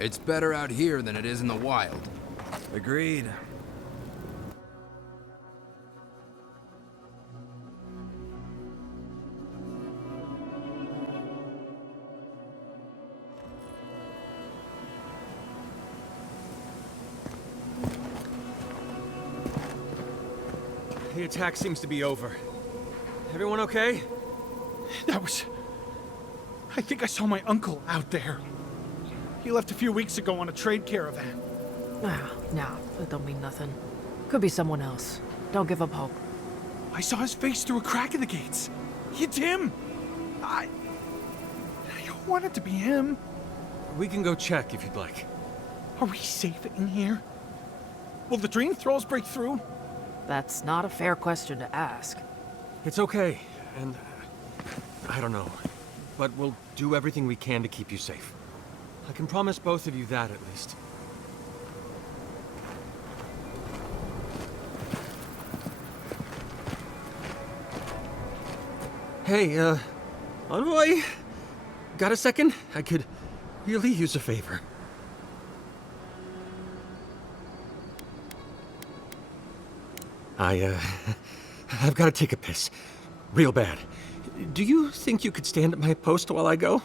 It's better out here than it is in the wild. Agreed. The attack seems to be over. Everyone okay? I think I saw my uncle out there. He left a few weeks ago on a trade caravan. Ah, nah, that don't mean nothing. Could be someone else. Don't give up hope. I saw his face through a crack in the gates. It's him! I want it to be him. We can go check if you'd like. Are we safe in here? Will the dream thralls break through? That's not a fair question to ask. It's okay, and I don't know, but we'll do everything we can to keep you safe. I can promise both of you that, at least. Hey, Envoy? Got a second? I could really use a favor. I've got to take a piss. Real bad. Do you think you could stand at my post while I go?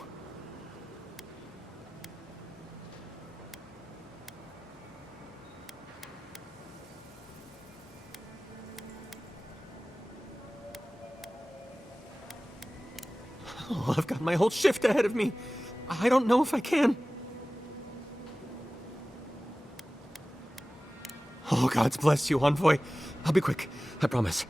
Oh, I've got my whole shift ahead of me. I don't know if I can. Oh, God's bless you, Envoy. I'll be quick, I promise.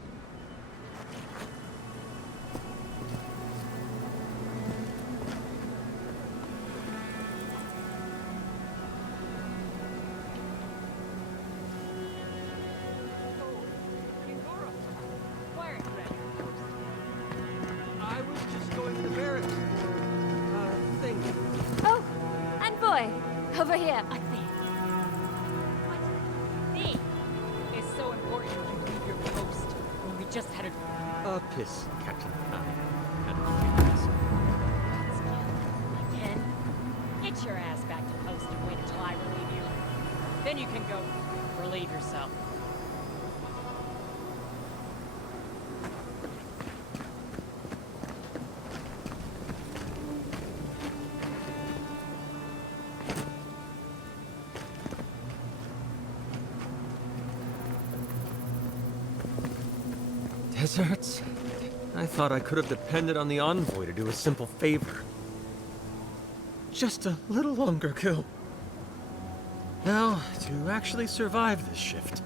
I was just going to the barracks. Thing. Oh, Envoy! Over here. I see. What? Me? It's so important you leave your post. When we just had a... Piss, Captain. Again? Get your ass back to post and wait until I relieve you. Then you can go relieve yourself. Deserts? I thought I could have depended on the Envoy to do a simple favor. Just a little longer kill. Now, to actually survive this shift.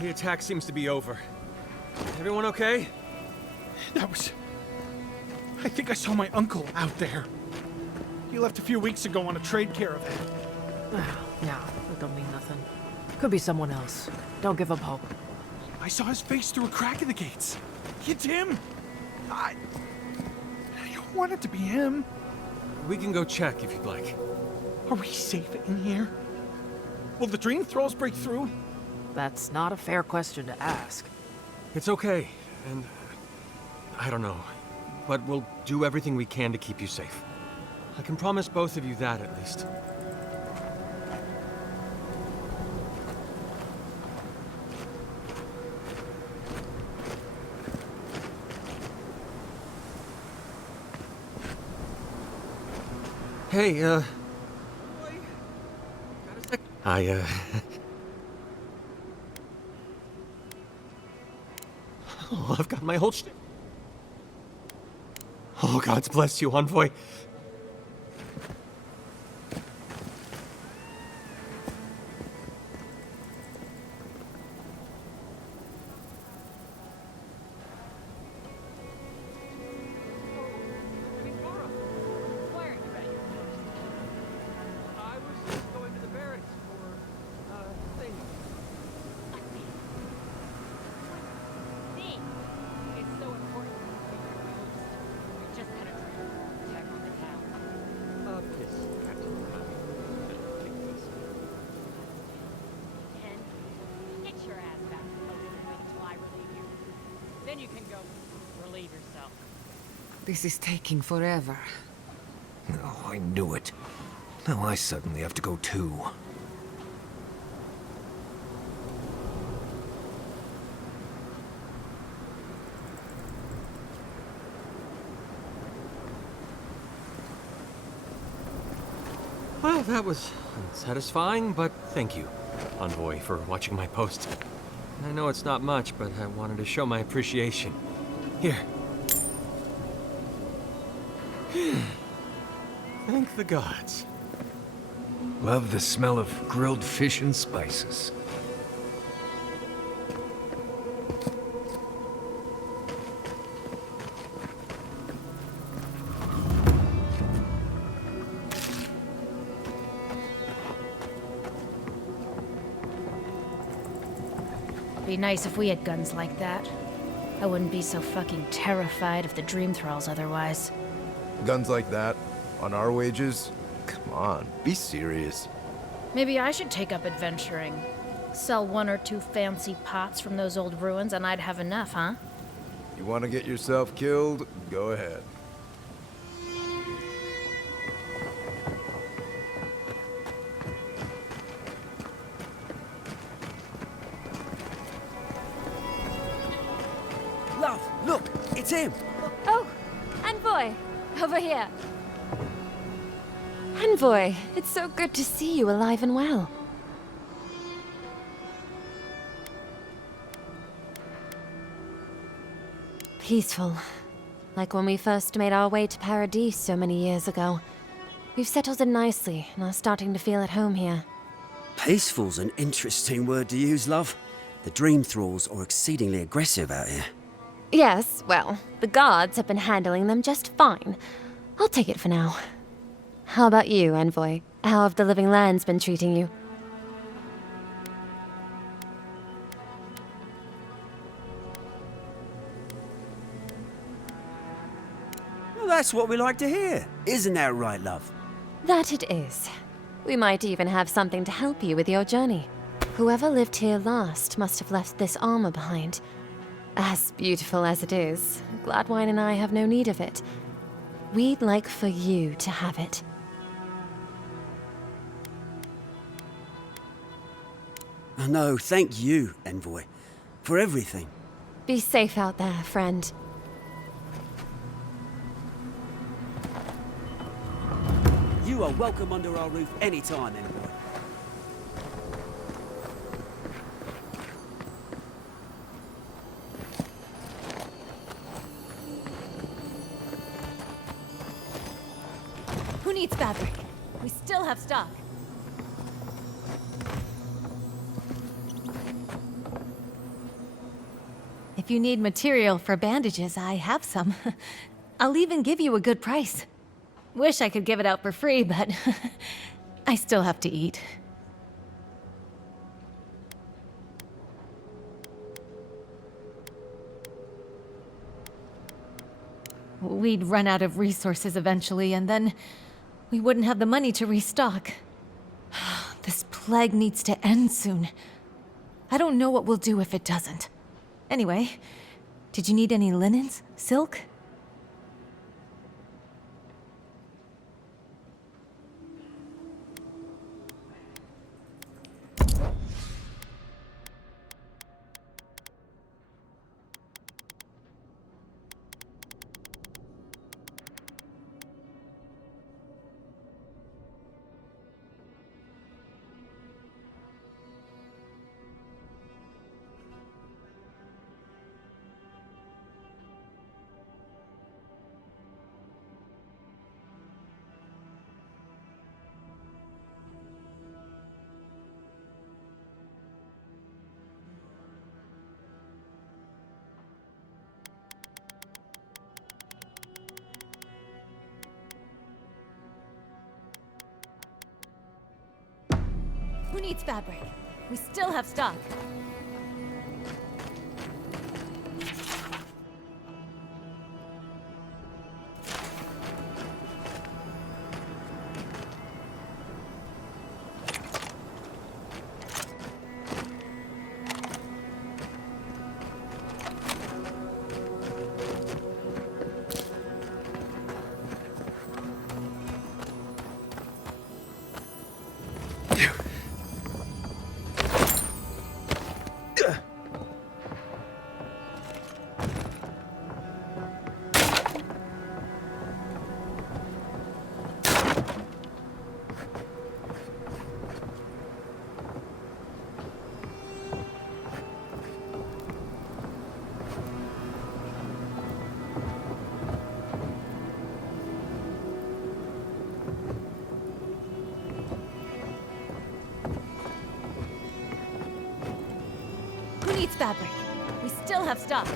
The attack seems to be over. Everyone okay? I think I saw my uncle out there. He left a few weeks ago on a trade caravan. Ah, nah, that don't mean nothing. Could be someone else. Don't give up hope. I saw his face through a crack in the gates. It's him! I want it to be him. We can go check if you'd like. Are we safe in here? Will the dream thralls break through? That's not a fair question to ask. It's okay, and I don't know, but we'll do everything we can to keep you safe. I can promise both of you that, at least. Hey, got a sec? Oh, I've got my whole shit. Oh, God's bless you, Envoy. Then you can go relieve yourself. This is taking forever. Oh, I knew it. Now I suddenly have to go too. Well, that was unsatisfying, but thank you, Envoy, for watching my post. I know it's not much, but I wanted to show my appreciation. Here. Thank the gods. Love the smell of grilled fish and spices. Be nice if we had guns like that. I wouldn't be so fucking terrified of the dream thralls otherwise. Guns like that? On our wages? Come on, be serious. Maybe I should take up adventuring. Sell one or two fancy pots from those old ruins and I'd have enough, huh? You want to get yourself killed? Go ahead. Love, look, it's him. Oh, Envoy, over here. Envoy, it's so good to see you alive and well. Peaceful. Like when we first made our way to Paradise so many years ago. We've settled in nicely and are starting to feel at home here. Peaceful's an interesting word to use, love. The dream thralls are exceedingly aggressive out here. Yes, well, the guards have been handling them just fine. I'll take it for now. How about you, Envoy? How have the living lands been treating you? Well, that's what we like to hear. Isn't that right, love? That it is. We might even have something to help you with your journey. Whoever lived here last must have left this armor behind. As beautiful as it is, Gladwine and I have no need of it. We'd like for you to have it. Oh, no, thank you, Envoy, for everything. Be safe out there, friend. You are welcome under our roof anytime, Envoy. Who needs fabric? We still have stock. If you need material for bandages, I have some. I'll even give you a good price. Wish I could give it out for free, but I still have to eat. We'd run out of resources eventually, and then we wouldn't have the money to restock. This plague needs to end soon. I don't know what we'll do if it doesn't. Anyway, Did you need any linens? Silk? Who needs fabric? We still have stock. Who needs fabric? We still have stock.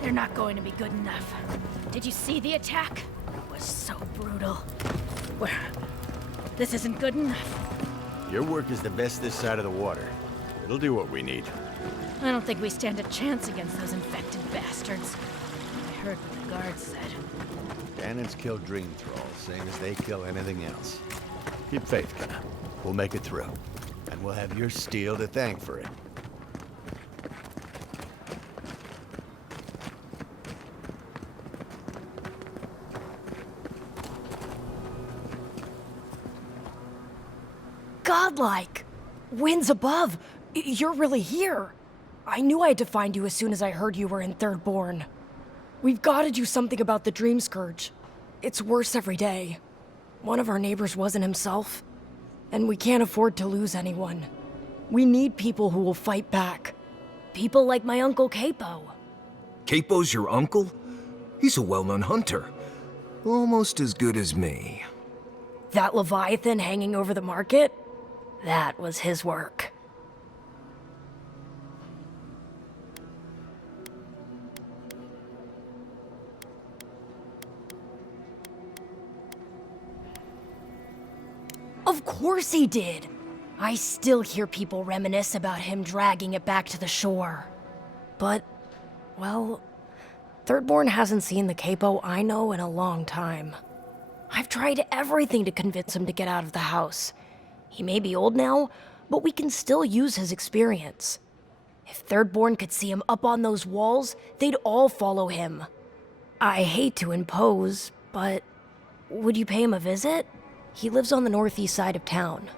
They're not going to be good enough. Did you see the attack? It was so brutal. This isn't good enough. Your work is the best this side of the water. It'll do what we need. I don't think we stand a chance against those infected bastards. I heard what the guards said. Cannons kill dream thralls, same as they kill anything else. Keep faith, Kana. We'll make it through. And we'll have your steel to thank for it. Godlike! Winds above! You're really here! I knew I had to find you as soon as I heard you were in Thirdborn. We've got to do something about the Dream Scourge. It's worse every day. One of our neighbors wasn't himself, and we can't afford to lose anyone. We need people who will fight back. People like my Uncle Capo. Capo's your uncle? He's a well-known hunter. Almost as good as me. That Leviathan hanging over the market? That was his work. Of course he did! I still hear people reminisce about him dragging it back to the shore. But, well, Thirdborn hasn't seen the Capo I know in a long time. I've tried everything to convince him to get out of the house. He may be old now, but we can still use his experience. If Thirdborn could see him up on those walls, they'd all follow him. I hate to impose, but would you pay him a visit? He lives on the northeast side of town.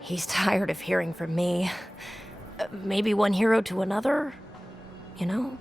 He's tired of hearing from me. Maybe one hero to another, you know?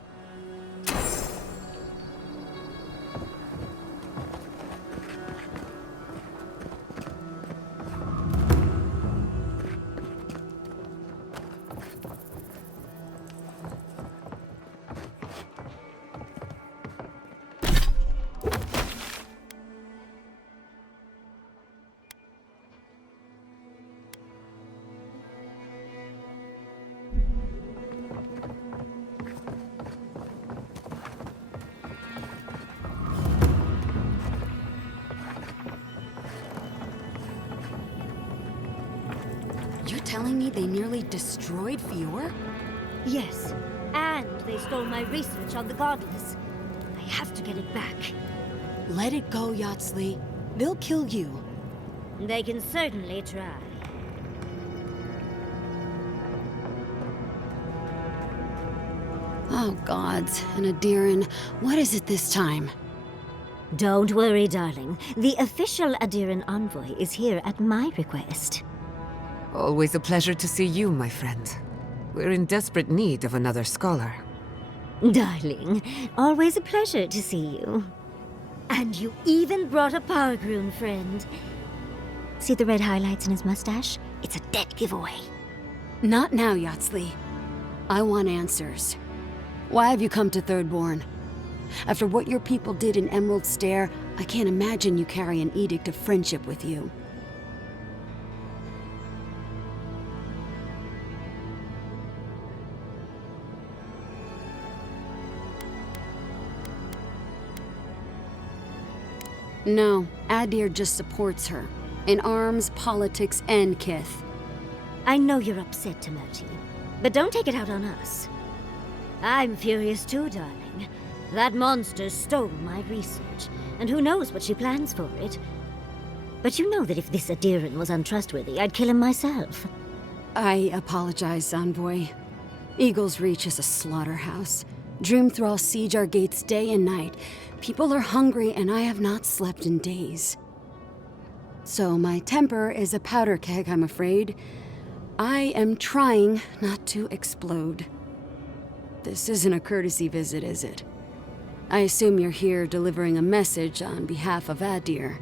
You're telling me they nearly destroyed Fior? Yes, and land they stole my research on the Godless. I have to get it back. Let it go, Yatsley. They'll kill you. They can certainly try. Oh, gods. And Adiran, what is it this time? Don't worry, darling. The official Adiran envoy is here at my request. Always a pleasure to see you, my friend. We're in desperate need of another scholar. Darling, always a pleasure to see you. And you even brought a Pargroon friend. See the red highlights in his mustache? It's a dead giveaway. Not now, Yatsley. I want answers. Why have you come to Thirdborn? After what your people did in Emerald Stair, I can't imagine you carry an edict of friendship with you. No, Adir just supports her. In arms, politics, and kith. I know you're upset, Timoti, but don't take it out on us. I'm furious too, darling. That monster stole my research, and who knows what she plans for it. But you know that if this Adiran was untrustworthy, I'd kill him myself. I apologize, Envoy. Eagle's Reach is a slaughterhouse. Dreamthralls siege our gates day and night. People are hungry, and I have not slept in days. So my temper is a powder keg, I'm afraid. I am trying not to explode. This isn't a courtesy visit, is it? I assume you're here delivering a message on behalf of Adir.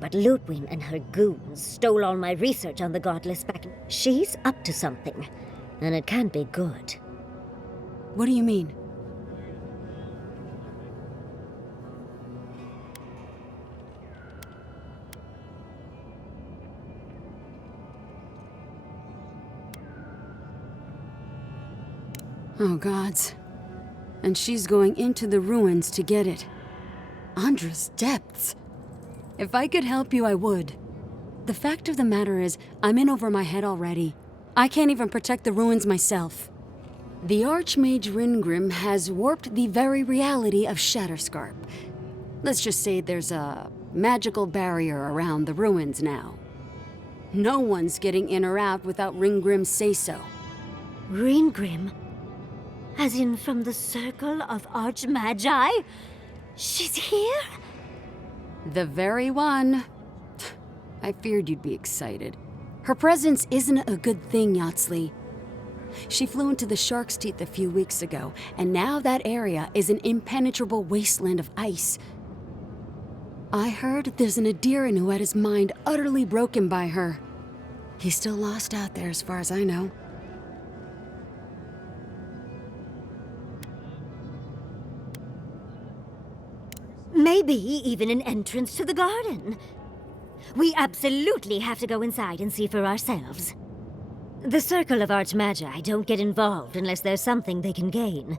But Ludwin and her goons stole all my research on the Godless back. She's up to something, and it can't be good. What do you mean? Oh, gods. And she's going into the ruins to get it. Andra's depths. If I could help you, I would. The fact of the matter is, I'm in over my head already. I can't even protect the ruins myself. The Archmage Ringrim has warped the very reality of Shatterscarp. Let's just say there's a magical barrier around the ruins now. No one's getting in or out without Ringgrim's say-so. Ringgrim? As in from the Circle of Archmagi? She's here? The very one. I feared you'd be excited. Her presence isn't a good thing, Yatsley. She flew into the Shark's Teeth a few weeks ago, and now that area is an impenetrable wasteland of ice. I heard there's an Adiran who had his mind utterly broken by her. He's still lost out there as far as I know. Maybe even an entrance to the garden. We absolutely have to go inside and see for ourselves. The Circle of Archmagi don't get involved unless there's something they can gain.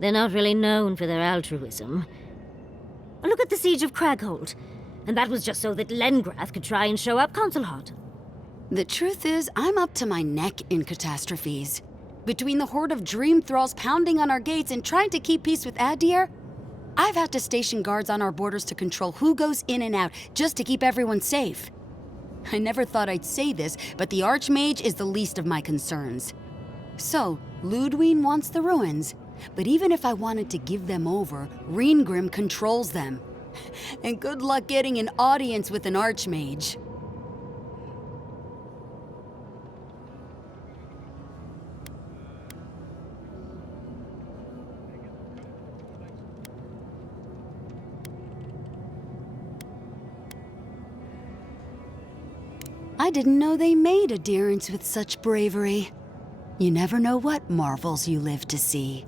They're not really known for their altruism. Look at the Siege of Craghold. And that was just so that Lengrath could try and show up Consulhot. The truth is, I'm up to my neck in catastrophes. Between the horde of dream thralls pounding on our gates and trying to keep peace with Adir, I've had to station guards on our borders to control who goes in and out, just to keep everyone safe. I never thought I'd say this, but the Archmage is the least of my concerns. So, Ludwin wants the ruins, but even if I wanted to give them over, Ringrim controls them. And good luck getting an audience with an Archmage. I didn't know they made adherents with such bravery. You never know what marvels you live to see.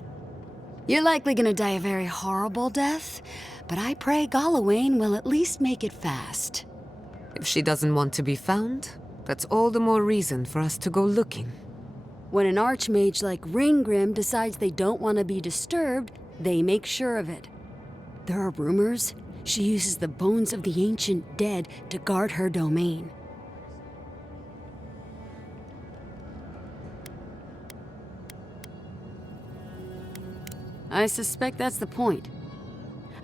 You're likely gonna die a very horrible death, but I pray Galawain will at least make it fast. If she doesn't want to be found, that's all the more reason for us to go looking. When an archmage like Ringgrim decides they don't want to be disturbed, they make sure of it. There are rumors she uses the bones of the ancient dead to guard her domain. I suspect that's the point.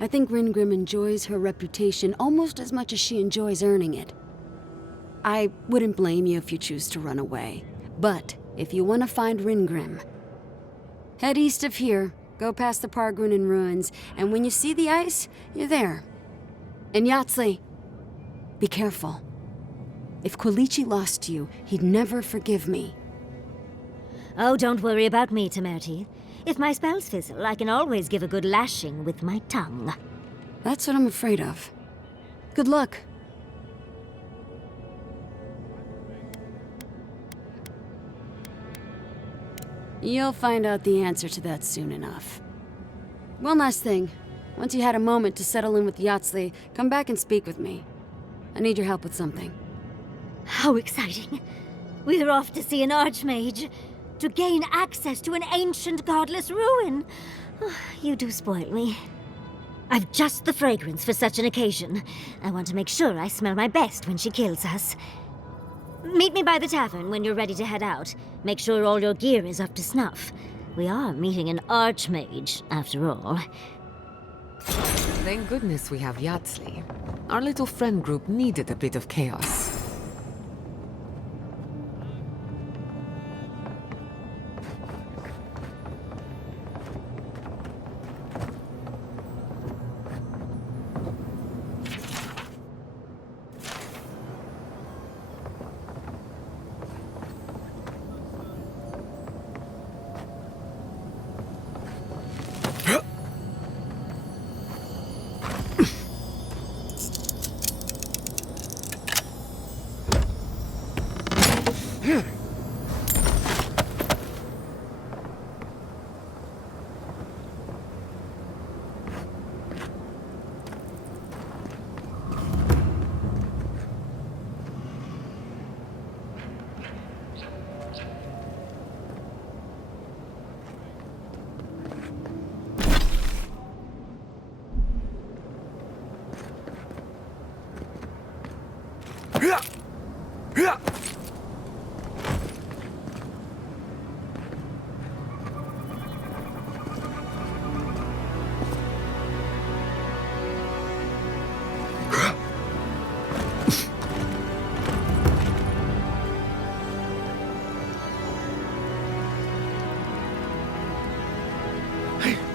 I think Ringgrim enjoys her reputation almost as much as she enjoys earning it. I wouldn't blame you if you choose to run away, but if you want to find Ringgrim, head east of here, go past the Pargrunin ruins, and when you see the ice, you're there. And Yatsley, be careful. If Quilichi lost you, he'd never forgive me. Oh, don't worry about me, Temerity. If my spells fizzle, I can always give a good lashing with my tongue. That's what I'm afraid of. Good luck. You'll find out the answer to that soon enough. One last thing. Once you had a moment to settle in with Yatsley, come back and speak with me. I need your help with something. How exciting. We're off to see an archmage. To gain access to an ancient godless ruin. You do spoil me. I've just the fragrance for such an occasion. I want to make sure I smell my best when she kills us. Meet me by the tavern when you're ready to head out. Make sure all your gear is up to snuff. We are meeting an archmage, after all. Thank goodness we have Yatsley. Our little friend group needed a bit of chaos.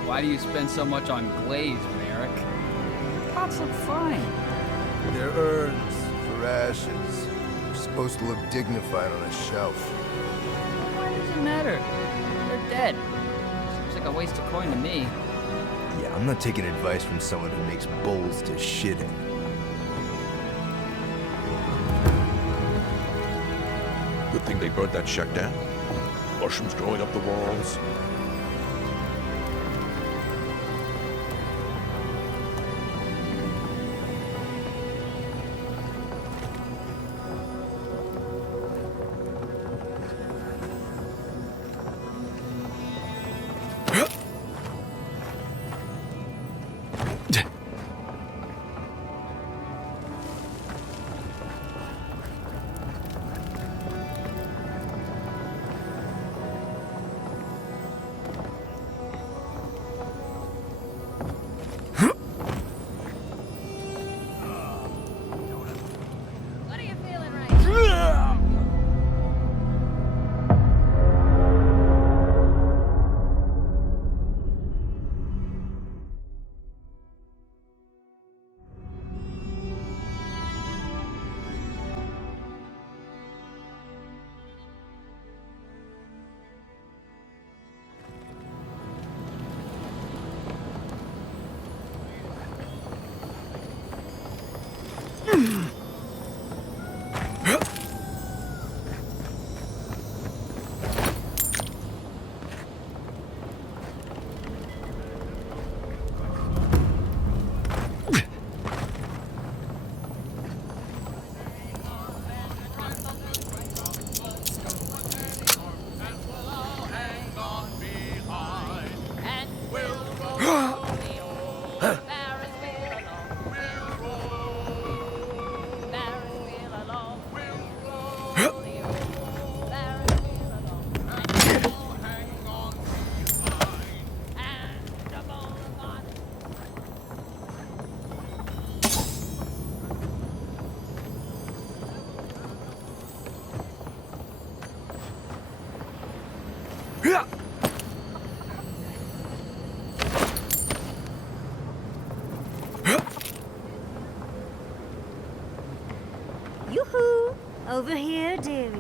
Why do you spend so much on glaze, Merrick? Pots look fine. They're urns for ashes. They're supposed to look dignified on a shelf. Why does it matter? They're dead. Seems like a waste of coin to me. Yeah, I'm not taking advice from someone who makes bowls to shit in. Good thing they burnt that shack down. Mushrooms growing up the walls. Yoo-hoo! Over here, dearie.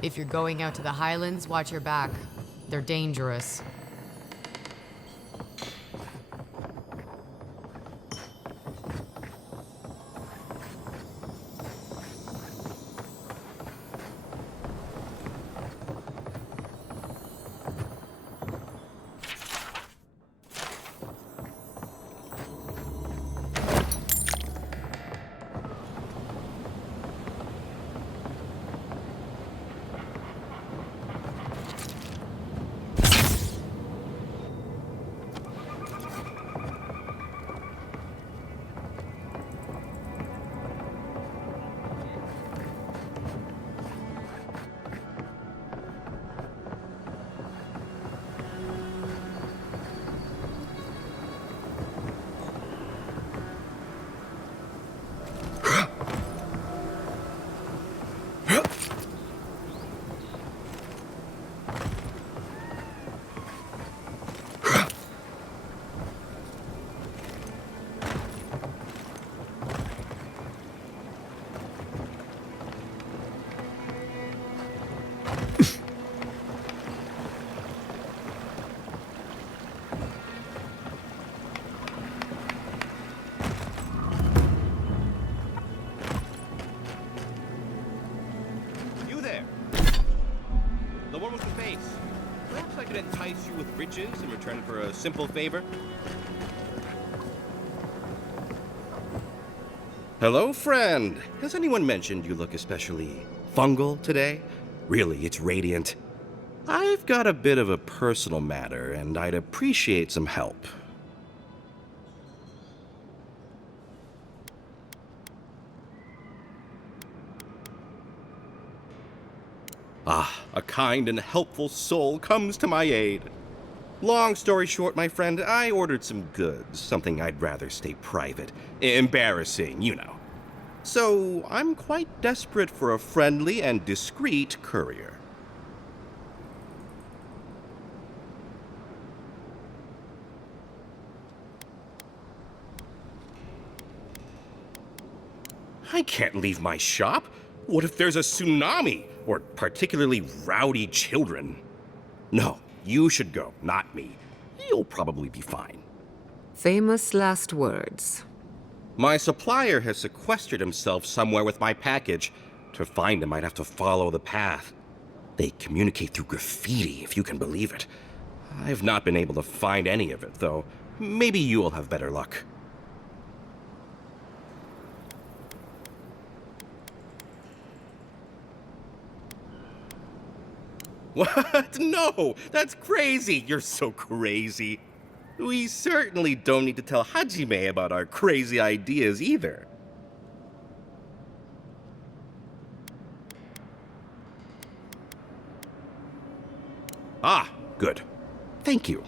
If you're going out to the Highlands, watch your back. They're dangerous. Entice you with riches in return for a simple favor? Hello, friend. Has anyone mentioned you look especially fungal today? Really, it's radiant. I've got a bit of a personal matter, and I'd appreciate some help. Ah, a kind and helpful soul comes to my aid. Long story short, my friend, I ordered some goods, something I'd rather stay private. Embarrassing, you know. So, I'm quite desperate for a friendly and discreet courier. I can't leave my shop. What if there's a tsunami? Or particularly rowdy children? No, you should go, not me. You'll probably be fine. Famous last words. My supplier has sequestered himself somewhere with my package. To find him, I'd have to follow the path. They communicate through graffiti, if you can believe it. I've not been able to find any of it, though. Maybe you'll have better luck. What? No! That's crazy! You're so crazy. We certainly don't need to tell Hajime about our crazy ideas either. Ah, good. Thank you.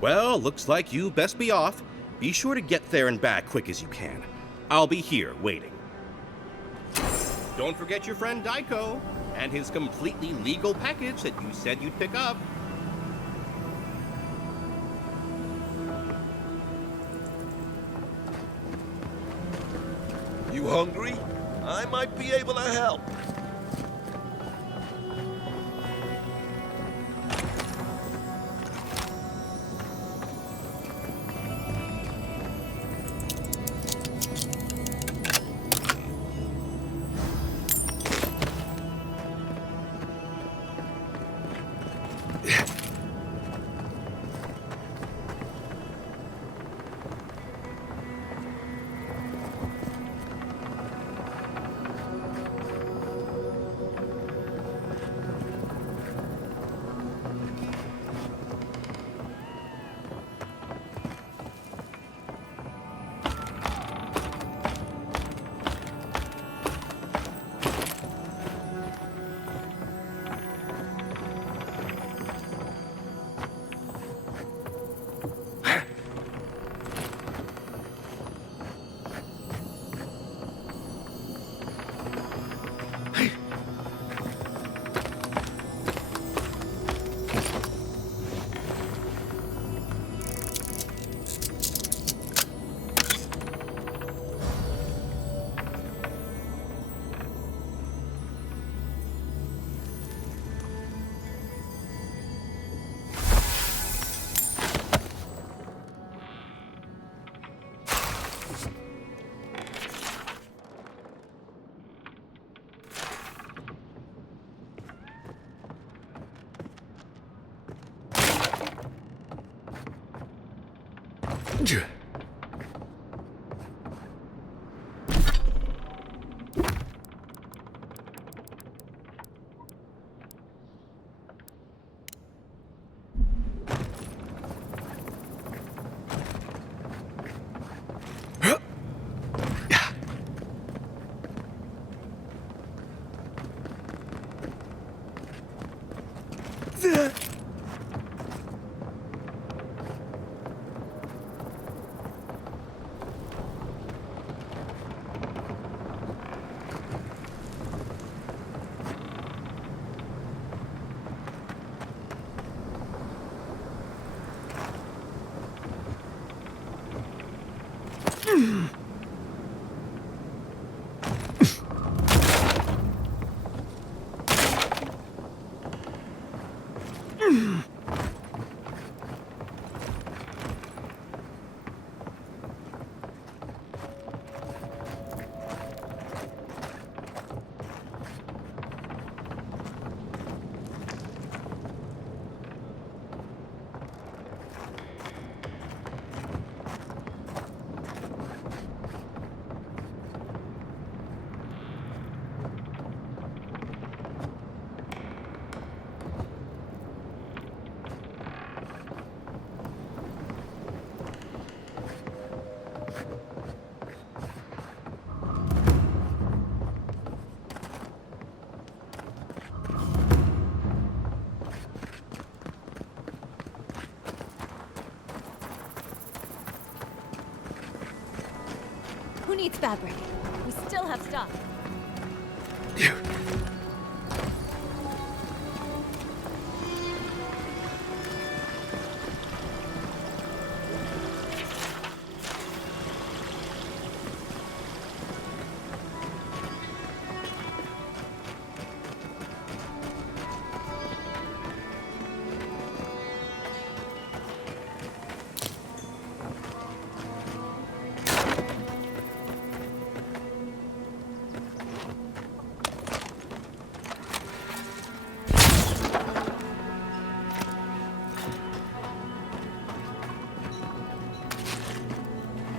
Well, looks like you best be off. Be sure to get there and back quick as you can. I'll be here waiting. Don't forget your friend Daiko and his completely legal package that you said you'd pick up. You hungry? I might be able to help. Who needs fabric? We still have stuff.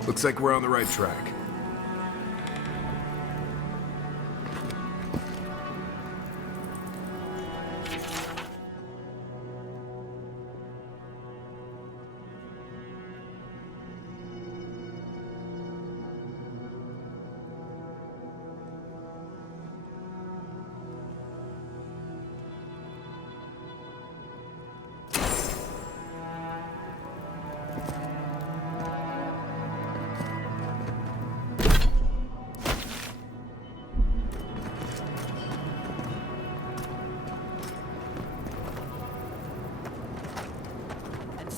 Looks like we're on the right track.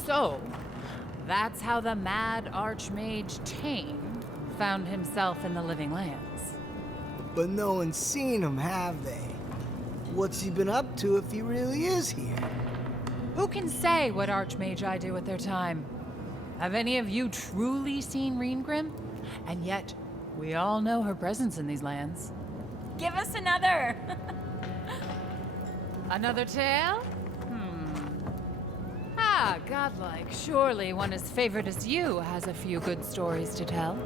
So, that's how the mad archmage Tane found himself in the Living Lands. But no one's seen him, have they? What's he been up to if he really is here? Who can say what archmage do with their time? Have any of you truly seen Reengrim? And yet, we all know her presence in these lands. Give us another! Another tale? Godlike. Surely one as favored as you has a few good stories to tell.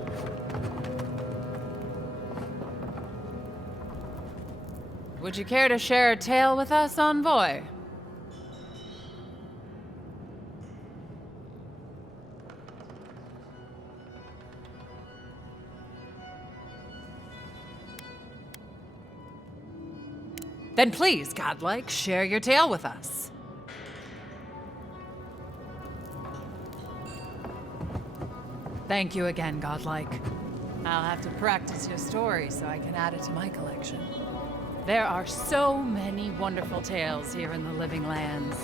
Would you care to share a tale with us, Envoy? Then please, Godlike, share your tale with us. Thank you again, Godlike. I'll have to practice your story so I can add it to my collection. There are so many wonderful tales here in the Living Lands.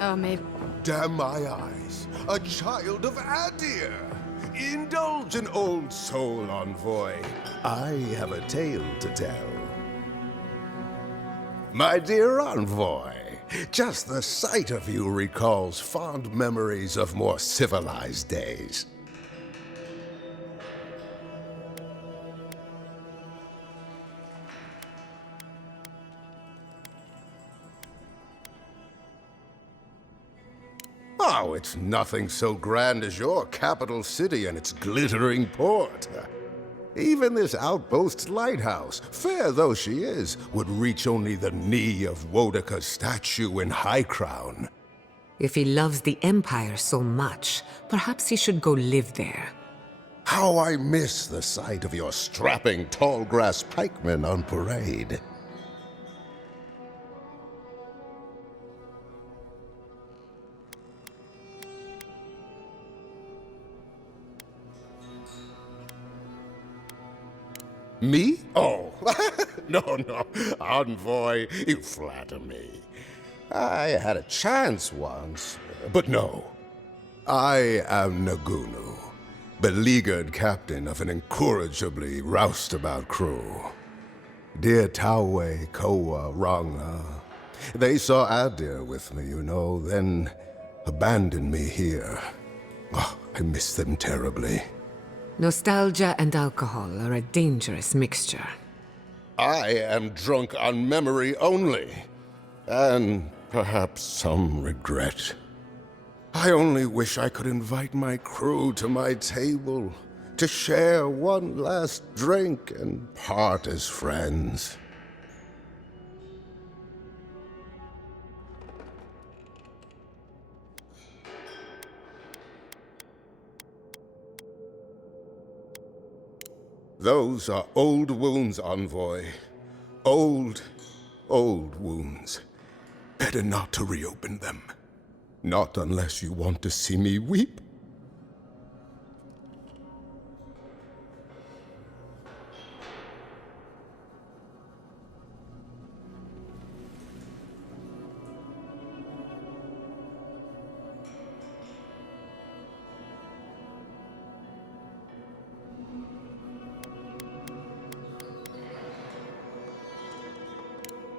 Oh, maybe. Damn my eyes! A child of Adir! Indulge an old soul, Envoy. I have a tale to tell. My dear Envoy, just the sight of you recalls fond memories of more civilized days. Oh, it's nothing so grand as your capital city and its glittering port. Even this outpost's lighthouse, fair though she is, would reach only the knee of Wodaka's statue in High Crown. If he loves the Empire so much, perhaps he should go live there. How I miss the sight of your strapping tall grass pikemen on parade. Me? Oh, no, Envoy, you flatter me. I had a chance once, but no. I am Nagunu, beleaguered captain of an incorrigibly roustabout crew. Dear Tawe, Koa, Ranga, they saw Adir with me, you know, then abandoned me here. Oh, I miss them terribly. Nostalgia and alcohol are a dangerous mixture. I am drunk on memory only, and perhaps some regret. I only wish I could invite my crew to my table, to share one last drink and part as friends. Those are old wounds, Envoy. Old wounds. Better not to reopen them. Not unless you want to see me weep.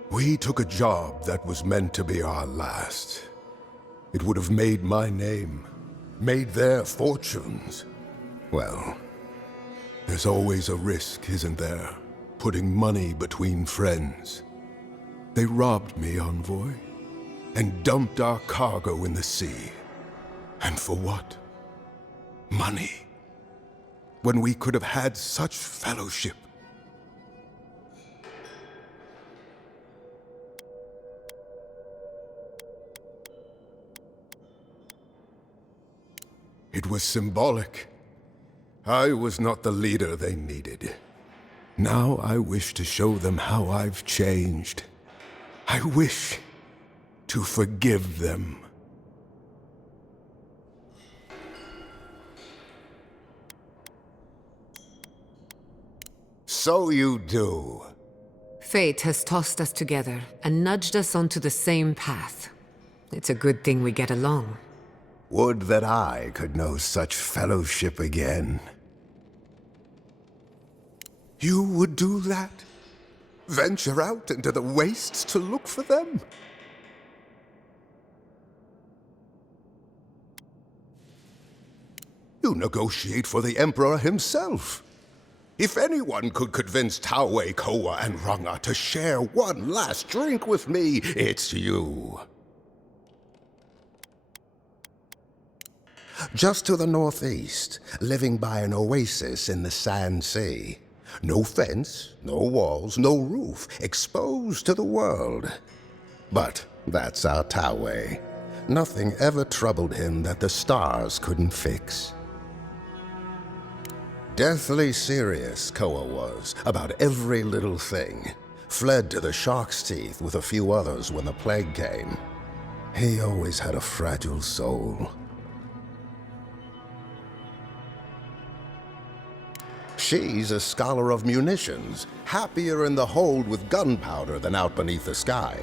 We took a job that was meant to be our last. It would have made my name, made their fortunes. Well, there's always a risk, isn't there? Putting money between friends. They robbed me, Envoy, and dumped our cargo in the sea. And for what? Money. When we could have had such fellowship. It was symbolic. I was not the leader they needed. Now I wish to show them how I've changed. I wish to forgive them. So you do. Fate has tossed us together and nudged us onto the same path. It's a good thing we get along. Would that I could know such fellowship again. You would do that? Venture out into the wastes to look for them? You negotiate for the Emperor himself. If anyone could convince Tawe, Koa, and Ranga to share one last drink with me, it's you. Just to the northeast, living by an oasis in the Sand Sea. No fence, no walls, no roof, exposed to the world. But that's our Tawe. Nothing ever troubled him that the stars couldn't fix. Deathly serious, Koa was, about every little thing. Fled to the shark's teeth with a few others when the plague came. He always had a fragile soul. She's a scholar of munitions, happier in the hold with gunpowder than out beneath the sky.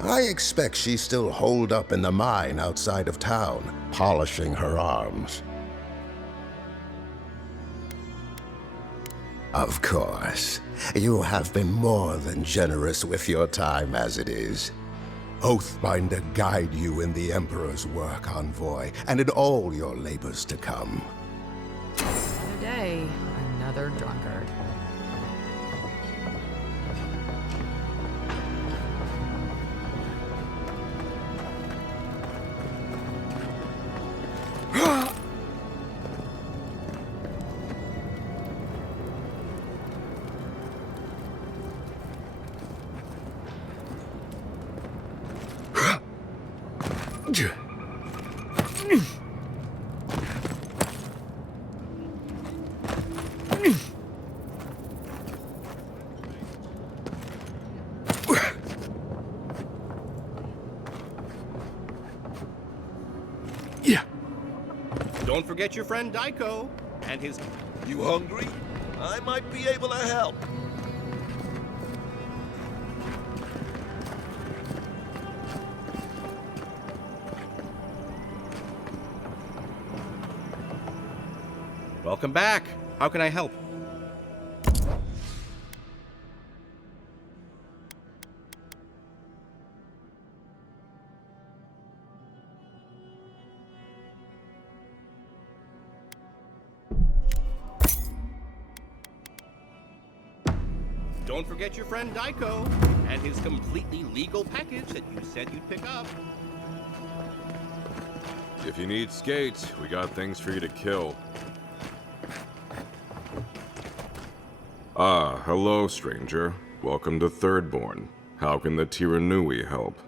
I expect she's still holed up in the mine outside of town, polishing her arms. Of course, you have been more than generous with your time as it is. Oathbinder guide you in the Emperor's work, Envoy, and in all your labors to come. Another day, another drunkard. Don't forget your friend Daiko and his... You hungry? I might be able to help. Welcome back. How can I help? Don't forget your friend Daiko and his completely legal package that you said you'd pick up. If you need skates, we got things for you to kill. Ah, hello, stranger. Welcome to Thirdborn. How can the Tiranui help?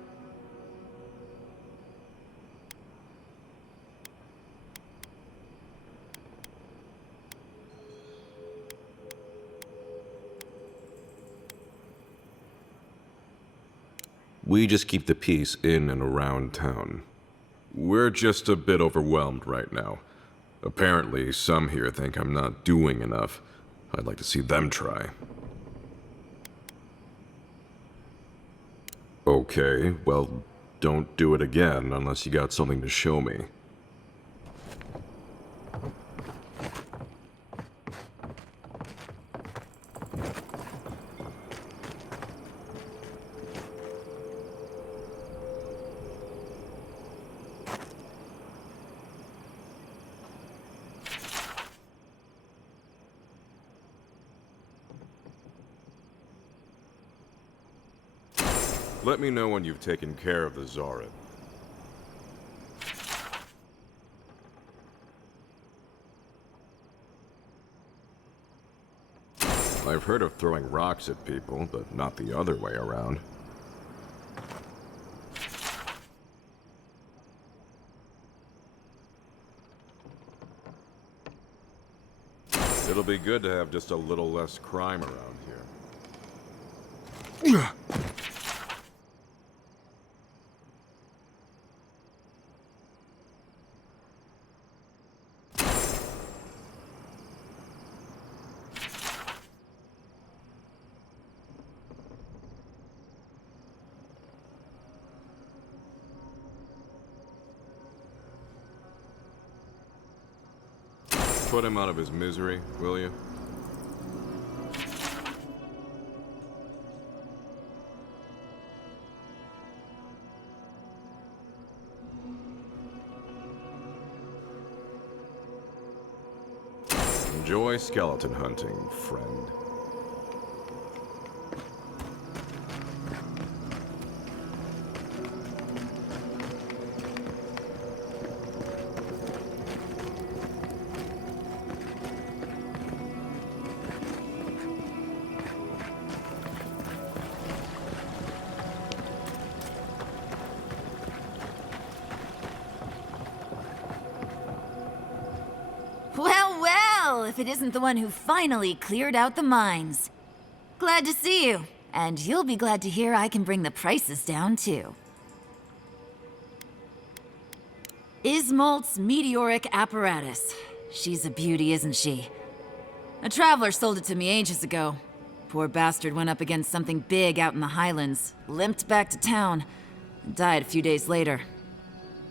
We just keep the peace in and around town. We're just a bit overwhelmed right now. Apparently, some here think I'm not doing enough. I'd like to see them try. Okay, well, don't do it again unless you got something to show me. Let me know when you've taken care of the Zarin. I've heard of throwing rocks at people, but not the other way around. It'll be good to have just a little less crime around here. Put him out of his misery, will you? Enjoy skeleton hunting, friend. If it isn't the one who finally cleared out the mines. Glad to see you, and you'll be glad to hear I can bring the prices down too. Ismalt's meteoric apparatus. She's a beauty, isn't she? A traveler sold it to me ages ago. Poor bastard went up against something big out in the highlands, limped back to town, and died a few days later.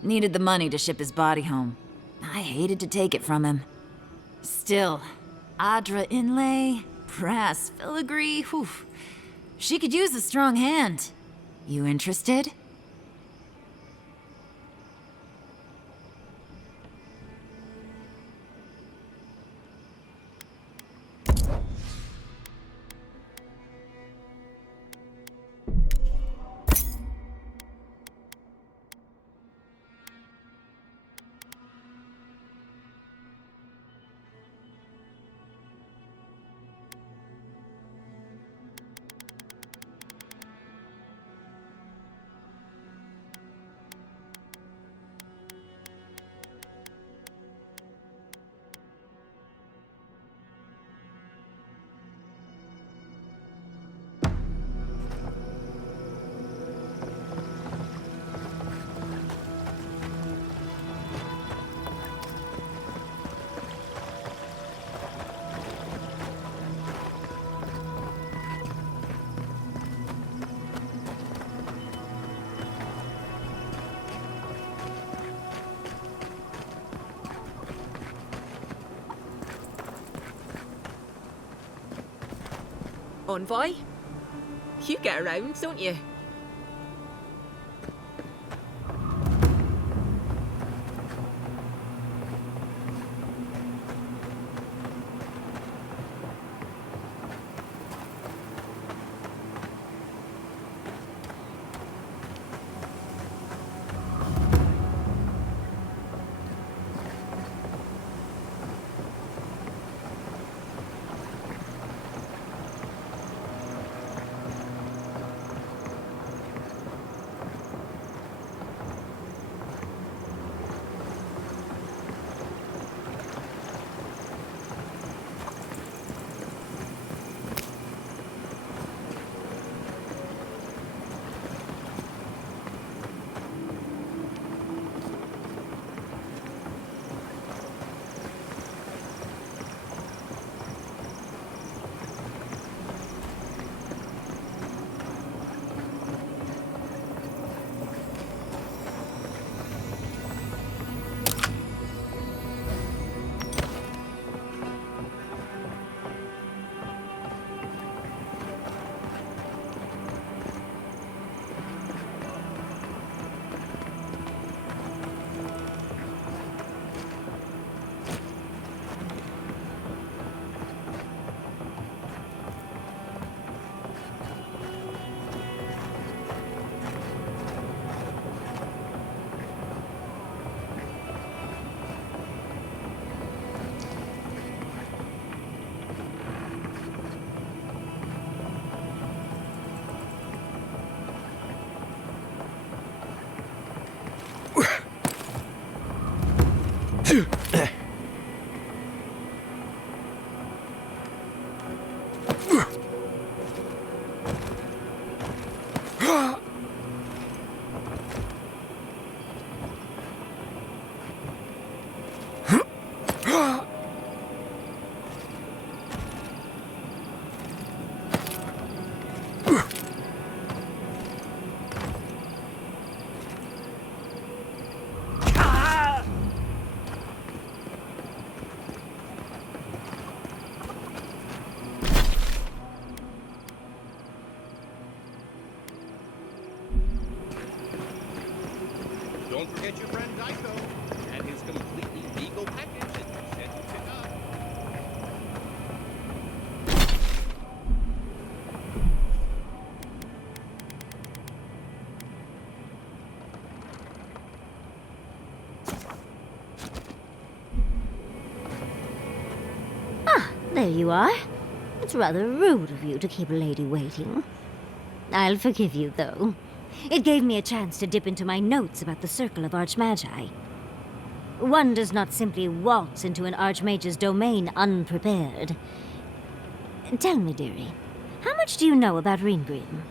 Needed the money to ship his body home. I hated to take it from him. Still, Adra inlay, brass filigree, whew. She could use a strong hand. You interested? Envoy. You get around, don't you? Don't forget your friend Daiko and his completely legal package that you said to pick up. Ah, there you are. It's rather rude of you to keep a lady waiting. I'll forgive you, though. It gave me a chance to dip into my notes about the Circle of Archmagi. One does not simply waltz into an Archmage's domain unprepared. Tell me, dearie, how much do you know about Reengrim?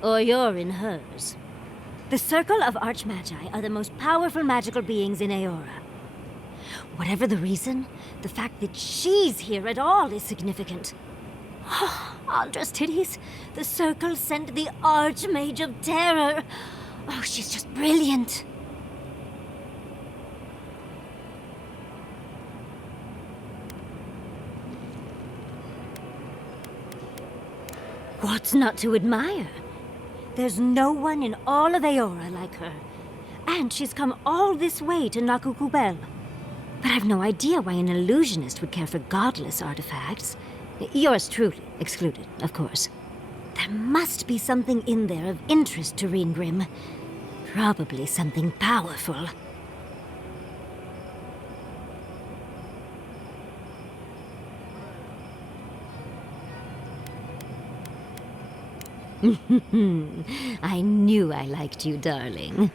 Or you're in hers. The Circle of Archmagi are the most powerful magical beings in Aora. Whatever the reason, the fact that she's here at all is significant. Andras Titties, the Circle sent the Archmage of Terror. Oh, she's just brilliant. What's not to admire? There's no one in all of Aora like her. And she's come all this way to Nakukubel. But I've no idea why an illusionist would care for godless artifacts. Yours truly excluded, of course. There must be something in there of interest to Reengrim. Probably something powerful. I knew I liked you, darling.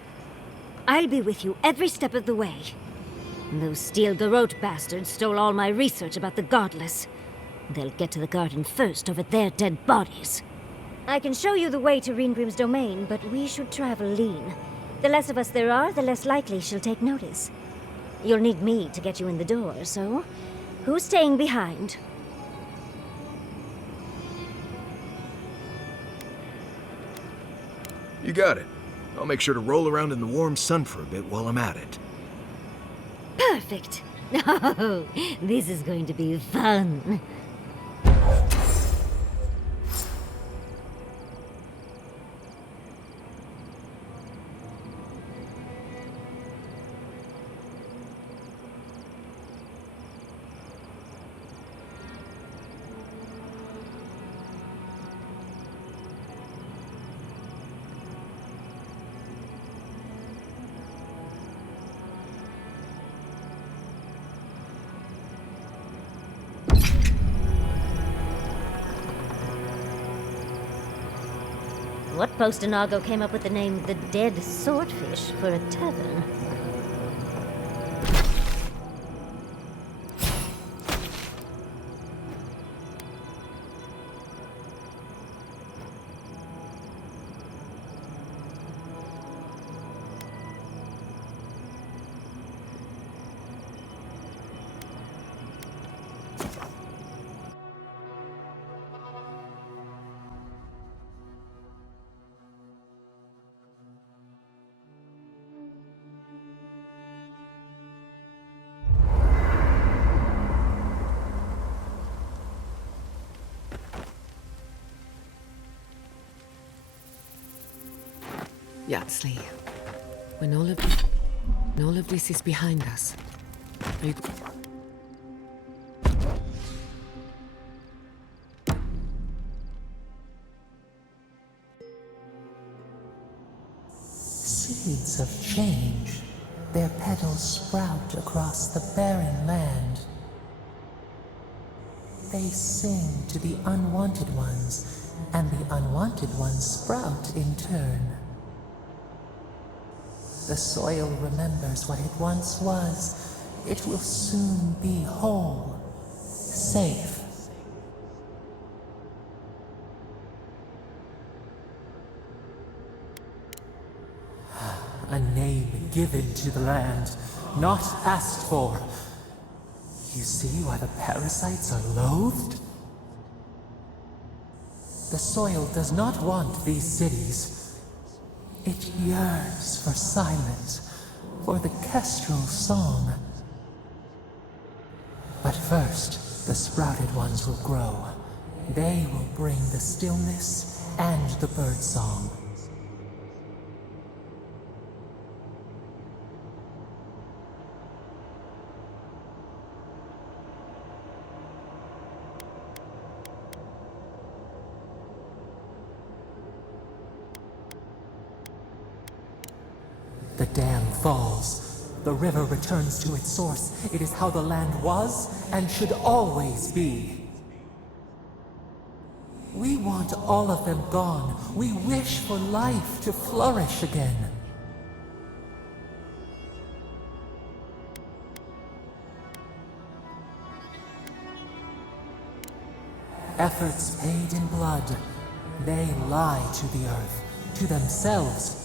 I'll be with you every step of the way. Those Steel Garrote bastards stole all my research about the Godless. They'll get to the garden first over their dead bodies. I can show you the way to Reengrim's domain, but we should travel lean. The less of us there are, the less likely she'll take notice. You'll need me to get you in the door, so Who's staying behind? You got it. I'll make sure to roll around in the warm sun for a bit while I'm at it. Perfect. Oh, this is going to be fun. What Postinago came up with the name The Dead Swordfish for a tavern? Yaxley, when all of this is behind us, are you... Seeds of change, their petals sprout across the barren land. They sing to the unwanted ones, and the unwanted ones sprout in turn. The soil remembers what it once was. It will soon be whole, safe. A name given to the land, not asked for. You see why the parasites are loathed? The soil does not want these cities. It yearns for silence, for the kestrel song. But first, the sprouted ones will grow. They will bring the stillness and the birdsong. The dam falls. The river returns to its source. It is how the land was and should always be. We want all of them gone. We wish for life to flourish again. Efforts paid in blood. They lie to the earth, to themselves.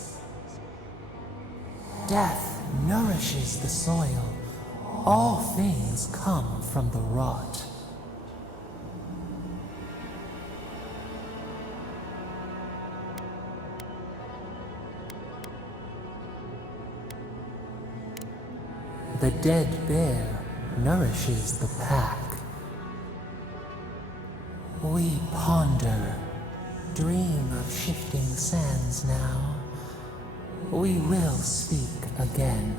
Death nourishes the soil. All things come from the rot. The dead bear nourishes the pack. We ponder, dream of shifting sands now. We will speak again.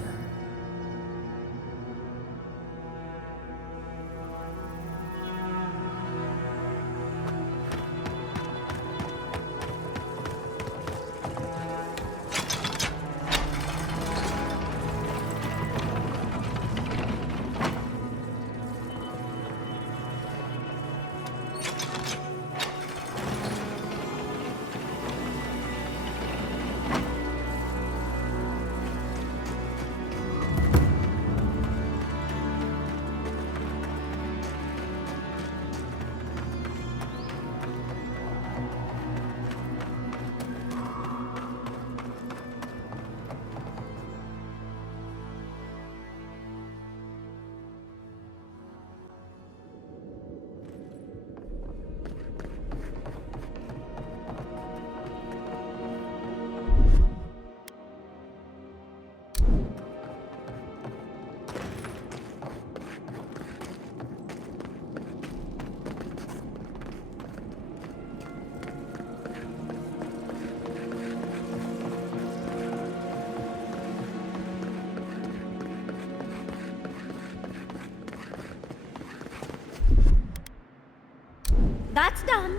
It's done.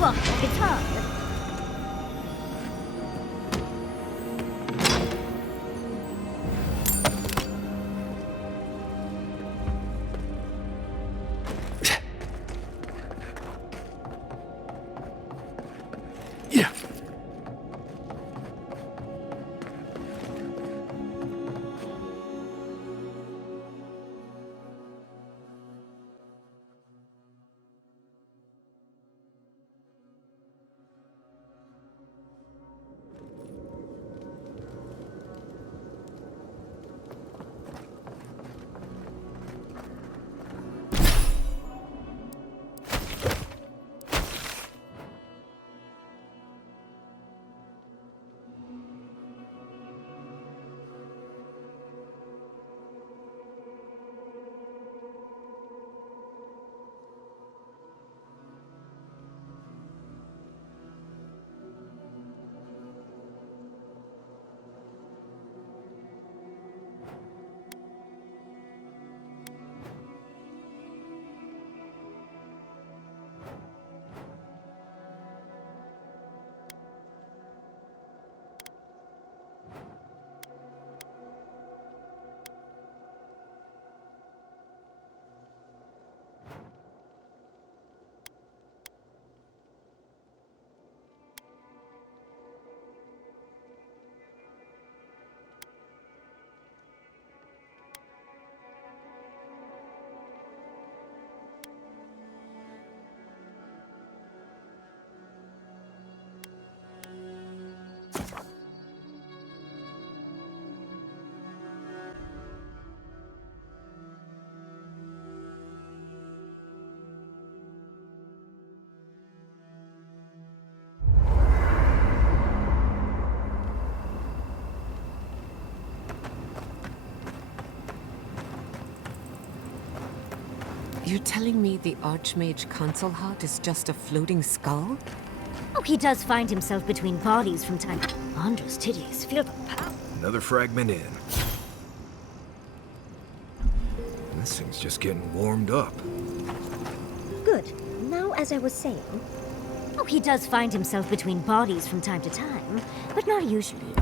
What? It's hard. Yeah. You're telling me the Archmage Council Hut is just a floating skull? Oh, he does find himself between bodies from time. Andra's titties feel the power. Another fragment in. This thing's just getting warmed up. Good. Now, as I was saying... Oh, he does find himself between bodies from time to time, but not usually.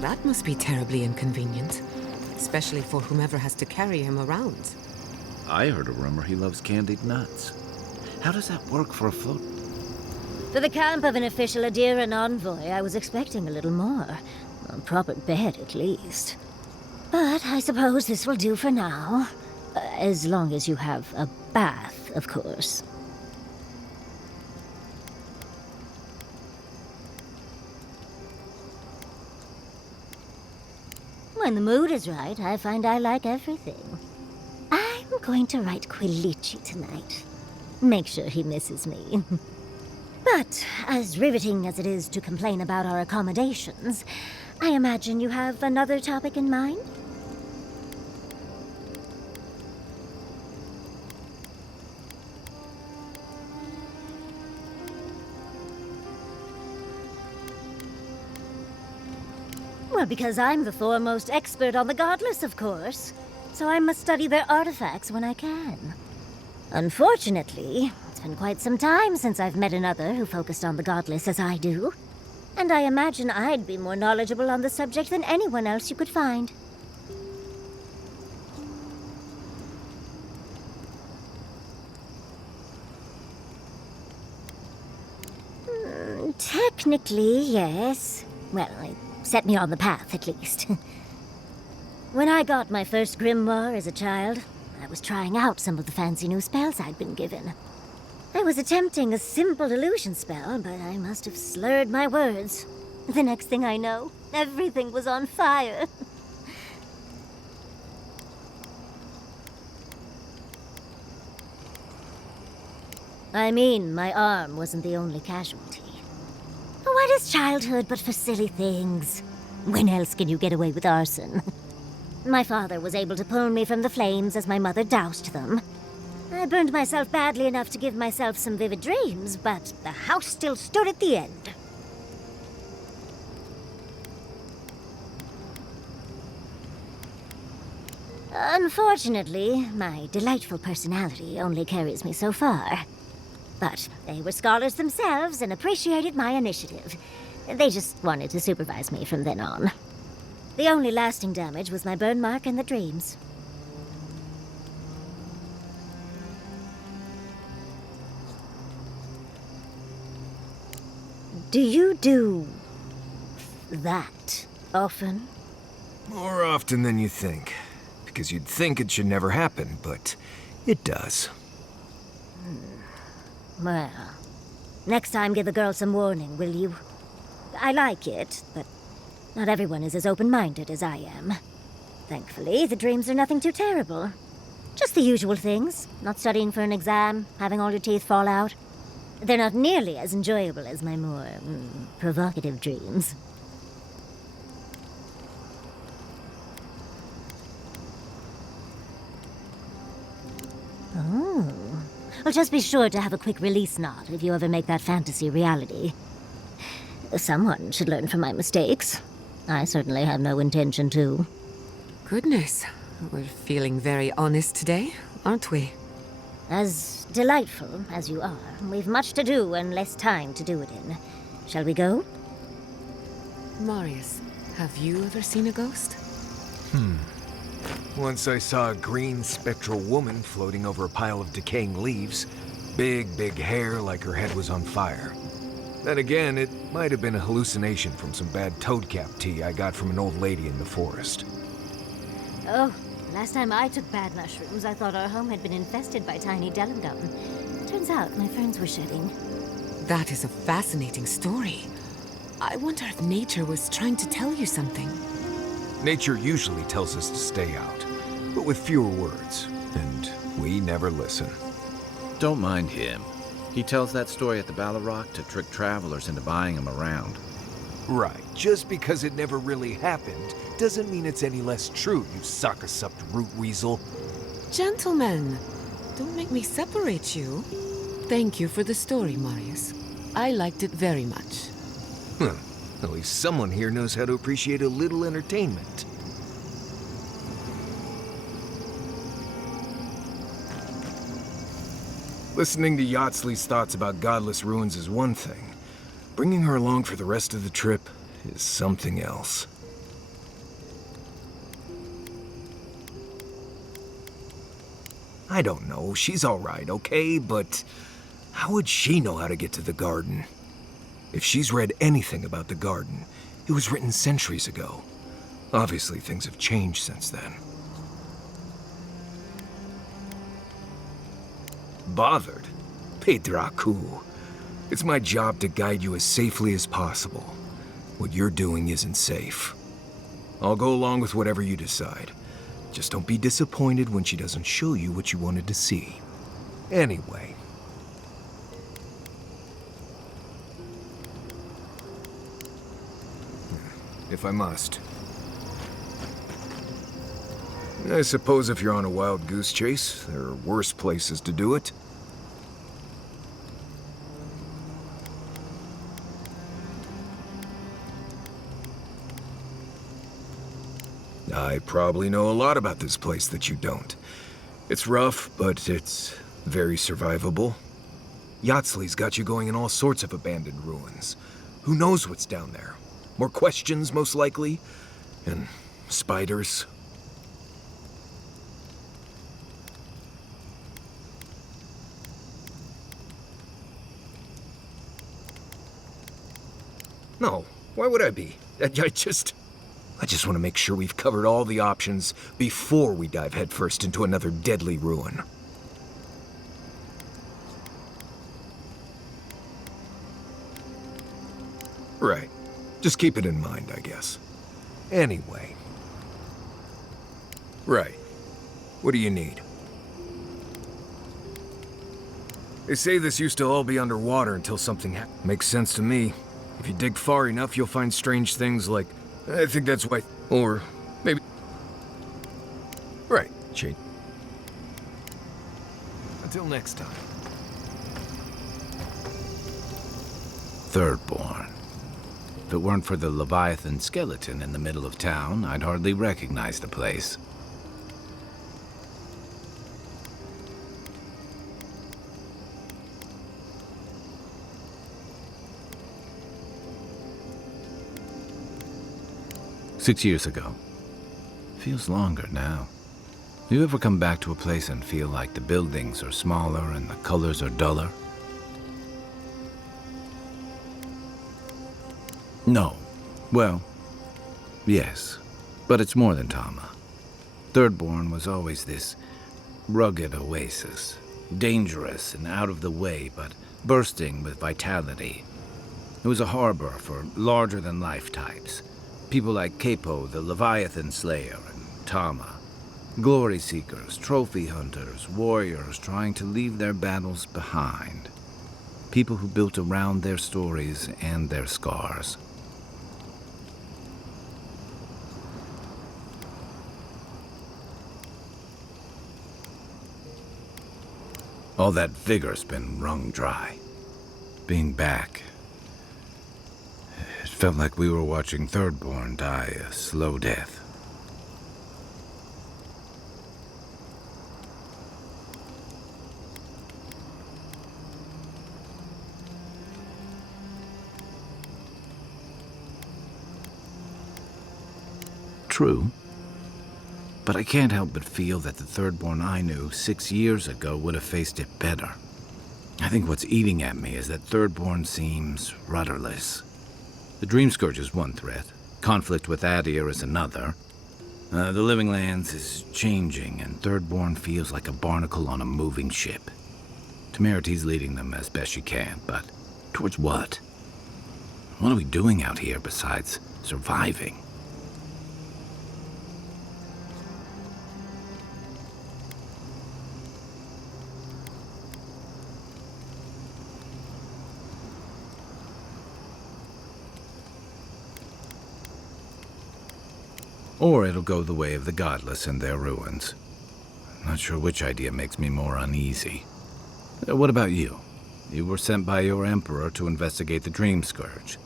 That must be terribly inconvenient, especially for whomever has to carry him around. I heard a rumor he loves candied nuts. How does that work for a float? For the camp of an official Adiran envoy, I was expecting a little more. A proper bed, at least. But I suppose this will do for now. As long as you have a bath, of course. When the mood is right, I find I like everything. I'm going to write Quilici tonight. Make sure he misses me. But, as riveting as it is to complain about our accommodations, I imagine you have another topic in mind? Well, because I'm the foremost expert on the godless, of course. So I must study their artifacts when I can. Unfortunately, it's been quite some time since I've met another who focused on the godless as I do. And I imagine I'd be more knowledgeable on the subject than anyone else you could find. Technically, yes. Well, it set me on the path, at least. When I got my first grimoire as a child, I was trying out some of the fancy new spells I'd been given. I was attempting a simple illusion spell, but I must have slurred my words. The next thing I know, everything was on fire. I mean, my arm wasn't the only casualty. What is childhood but for silly things? When else can you get away with arson? My father was able to pull me from the flames as my mother doused them. I burned myself badly enough to give myself some vivid dreams, but the house still stood at the end. Unfortunately, my delightful personality only carries me so far. But they were scholars themselves and appreciated my initiative. They just wanted to supervise me from then on. The only lasting damage was my burn mark and the dreams. Do you do that often? More often than you think. Because you'd think it should never happen, but it does. Well, next time give the girl some warning, will you? I like it, but not everyone is as open-minded as I am. Thankfully, the dreams are nothing too terrible. Just the usual things. Not studying for an exam, having all your teeth fall out. They're not nearly as enjoyable as my more provocative dreams. Oh. Well, just be sure to have a quick release knot if you ever make that fantasy reality. Someone should learn from my mistakes. I certainly have no intention to. Goodness, we're feeling very honest today, aren't we? As delightful as you are, we've much to do and less time to do it in. Shall we go? Marius, have you ever seen a ghost? Once I saw a green spectral woman floating over a pile of decaying leaves. Big hair like her head was on fire. Then again, it might have been a hallucination from some bad toadcap tea I got from an old lady in the forest. Oh, last time I took bad mushrooms, I thought our home had been infested by tiny delugum. Turns out my friends were shedding. That is a fascinating story. I wonder if nature was trying to tell you something. Nature usually tells us to stay out, but with fewer words, and we never listen. Don't mind him. He tells that story at the Ballarrock to trick travelers into buying him around. Right. Just because it never really happened doesn't mean it's any less true, you sock-a-supped root weasel. Gentlemen, don't make me separate you. Thank you for the story, Marius. I liked it very much. Huh. At least someone here knows how to appreciate a little entertainment. Listening to Yatsley's thoughts about godless ruins is one thing. Bringing her along for the rest of the trip is something else. I don't know, she's alright, okay? But how would she know how to get to the garden? If she's read anything about the garden, it was written centuries ago. Obviously, things have changed since then. Bothered? Pedraku. It's my job to guide you as safely as possible. What you're doing isn't safe. I'll go along with whatever you decide. Just don't be disappointed when she doesn't show you what you wanted to see. Anyway. If I must. I suppose if you're on a wild goose chase, there are worse places to do it. I probably know a lot about this place that you don't. It's rough, but it's very survivable. Yatsley's got you going in all sorts of abandoned ruins. Who knows what's down there? More questions, most likely. And spiders. No, why would I be? I just want to make sure we've covered all the options before we dive headfirst into another deadly ruin. Right. Just keep it in mind, I guess. Anyway. Right. What do you need? They say this used to all be underwater until something happened. Makes sense to me. If you dig far enough, you'll find strange things like... I think that's why... Or maybe... Right, Shade. Until next time. Thirdborn. If it weren't for the Leviathan skeleton in the middle of town, I'd hardly recognize the place. "6 years ago. Feels longer now. You ever come back to a place and feel like the buildings are smaller and the colors are duller? No. Well, yes. But it's more than Tama. Thirdborn was always this rugged oasis. Dangerous and out of the way, but bursting with vitality. It was a harbor for larger-than-life types. People like Capo, the Leviathan Slayer, and Tama. Glory seekers, trophy hunters, warriors trying to leave their battles behind. People who built around their stories and their scars. All that vigor's been wrung dry. Being back, it felt like we were watching Thirdborn die a slow death. True. But I can't help but feel that the Thirdborn I knew 6 years ago would have faced it better. I think what's eating at me is that Thirdborn seems rudderless. The Dream Scourge is one threat. Conflict with Adir is another. The Living Lands is changing, and Thirdborn feels like a barnacle on a moving ship. Temeriti's leading them as best she can, but towards what? What are we doing out here besides surviving? Or it'll go the way of the godless and their ruins. Not sure which idea makes me more uneasy. What about you? You were sent by your emperor to investigate the Dream Scourge.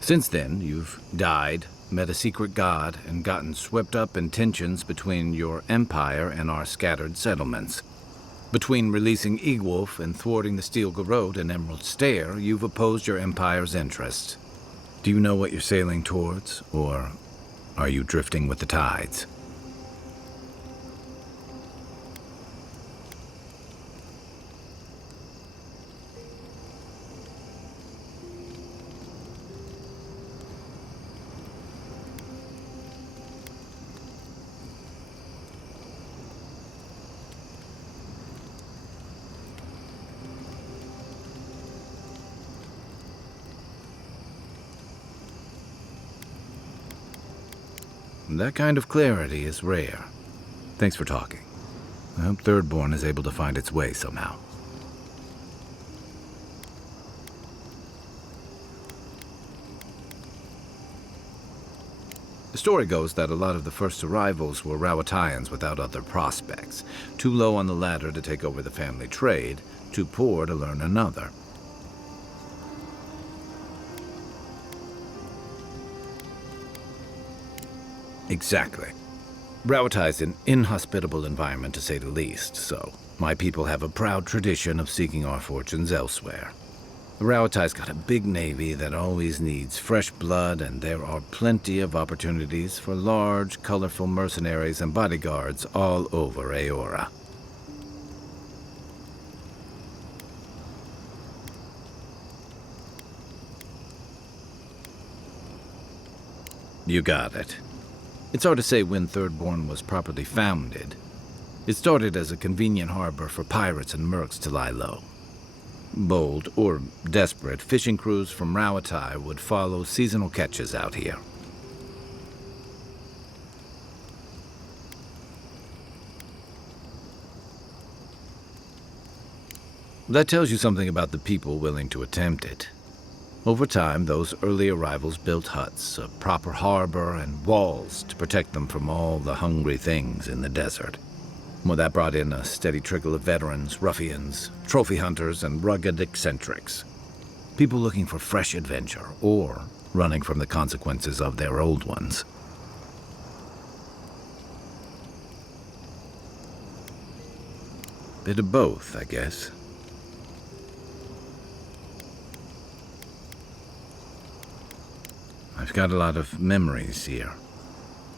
Since then, you've died, met a secret god, and gotten swept up in tensions between your empire and our scattered settlements. Between releasing Egwolf and thwarting the Steel Garrote and Emerald Stair, you've opposed your empire's interests. Do you know what you're sailing towards, or are you drifting with the tides? That kind of clarity is rare. Thanks for talking. I hope Thirdborn is able to find its way somehow. The story goes that a lot of the first arrivals were Rawatayans without other prospects, too low on the ladder to take over the family trade, too poor to learn another. Exactly. Rawatai is an inhospitable environment, to say the least, so my people have a proud tradition of seeking our fortunes elsewhere. Rawatai's got a big navy that always needs fresh blood, and there are plenty of opportunities for large, colorful mercenaries and bodyguards all over Aora. You got it. It's hard to say when Thirdborn was properly founded. It started as a convenient harbor for pirates and mercs to lie low. Bold, or desperate, fishing crews from Rawatai would follow seasonal catches out here. That tells you something about the people willing to attempt it. Over time, those early arrivals built huts, a proper harbor, and walls to protect them from all the hungry things in the desert. Well, that brought in a steady trickle of veterans, ruffians, trophy hunters, and rugged eccentrics. People looking for fresh adventure, or running from the consequences of their old ones. Bit of both, I guess. I've got a lot of memories here.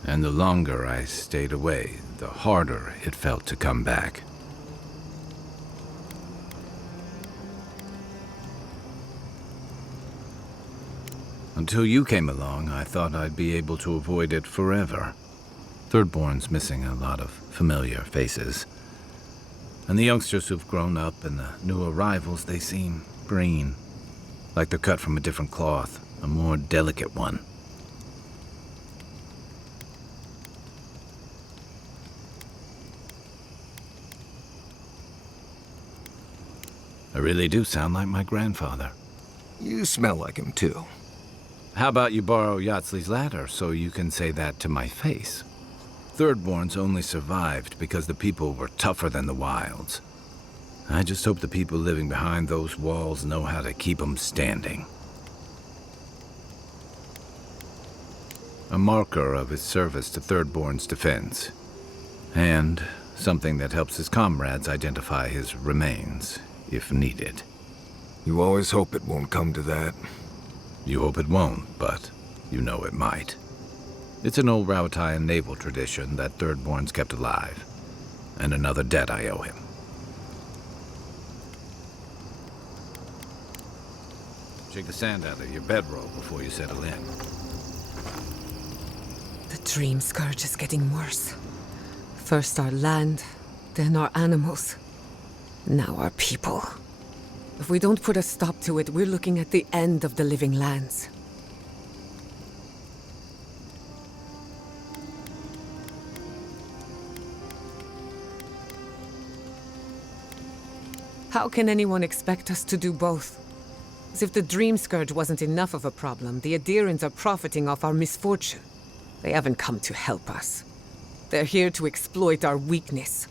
And the longer I stayed away, the harder it felt to come back. Until you came along, I thought I'd be able to avoid it forever. Thirdborn's missing a lot of familiar faces. And the youngsters who've grown up and the new arrivals, they seem green. Like they're cut from a different cloth, a more delicate one. I really do sound like my grandfather. You smell like him, too. How about you borrow Yatsley's ladder so you can say that to my face? Thirdborns only survived because the people were tougher than the wilds. I just hope the people living behind those walls know how to keep them standing. A marker of his service to Thirdborn's defense. And something that helps his comrades identify his remains, if needed. You always hope it won't come to that. You hope it won't, but you know it might. It's an old Rawatayan naval tradition that Thirdborn's kept alive, and another debt I owe him. Shake the sand out of your bedroll before you settle in. The dream scourge is getting worse. First our land, then our animals. Now our people. If we don't put a stop to it, we're looking at the end of the living lands. How can anyone expect us to do both? As if the dream scourge wasn't enough of a problem, the Adirans are profiting off our misfortune. They haven't come to help us. They're here to exploit our weakness.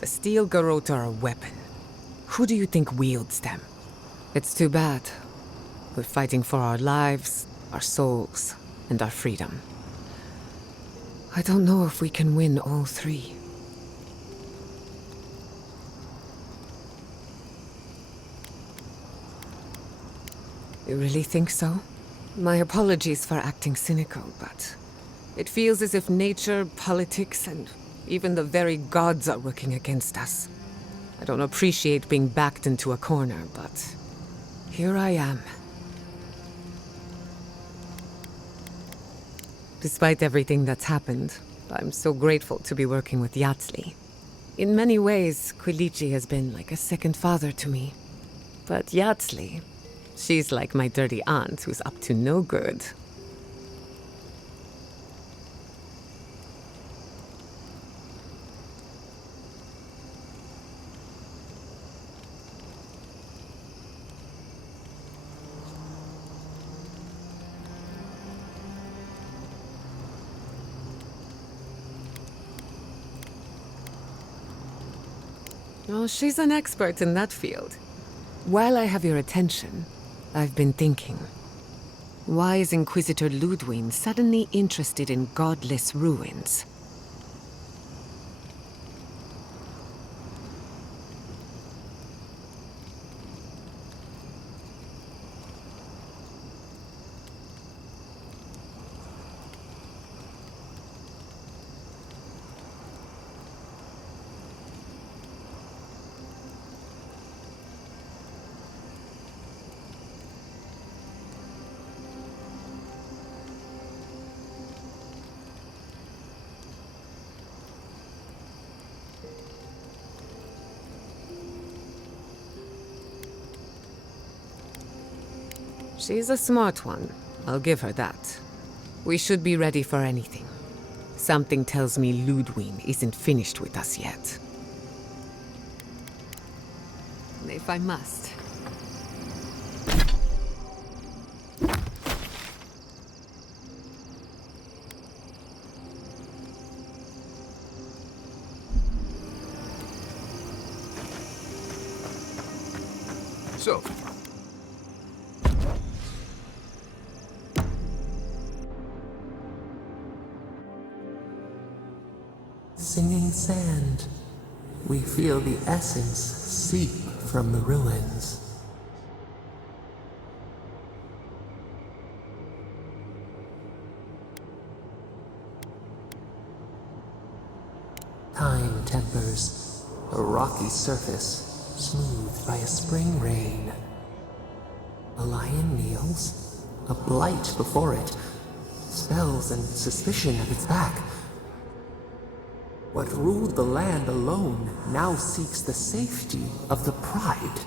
The steel garrote are a weapon. Who do you think wields them? It's too bad. We're fighting for our lives, our souls, and our freedom. I don't know if we can win all three. You really think so? My apologies for acting cynical, but it feels as if nature, politics, and even the very gods are working against us. I don't appreciate being backed into a corner, but here I am. Despite everything that's happened, I'm so grateful to be working with Yatsli. In many ways, Quilichi has been like a second father to me. But Yatsli, she's like my dirty aunt who's up to no good. Oh, she's an expert in that field. While I have your attention, I've been thinking. Why is Inquisitor Ludwig suddenly interested in godless ruins? She's a smart one. I'll give her that. We should be ready for anything. Something tells me Ludwig isn't finished with us yet. If I must. So, Singing sand, we feel the essence seep from the ruins. Time tempers a rocky surface smoothed by a spring rain. A lion kneels, a blight before it, spells and suspicion at its back. What ruled the land alone now seeks the safety of the pride.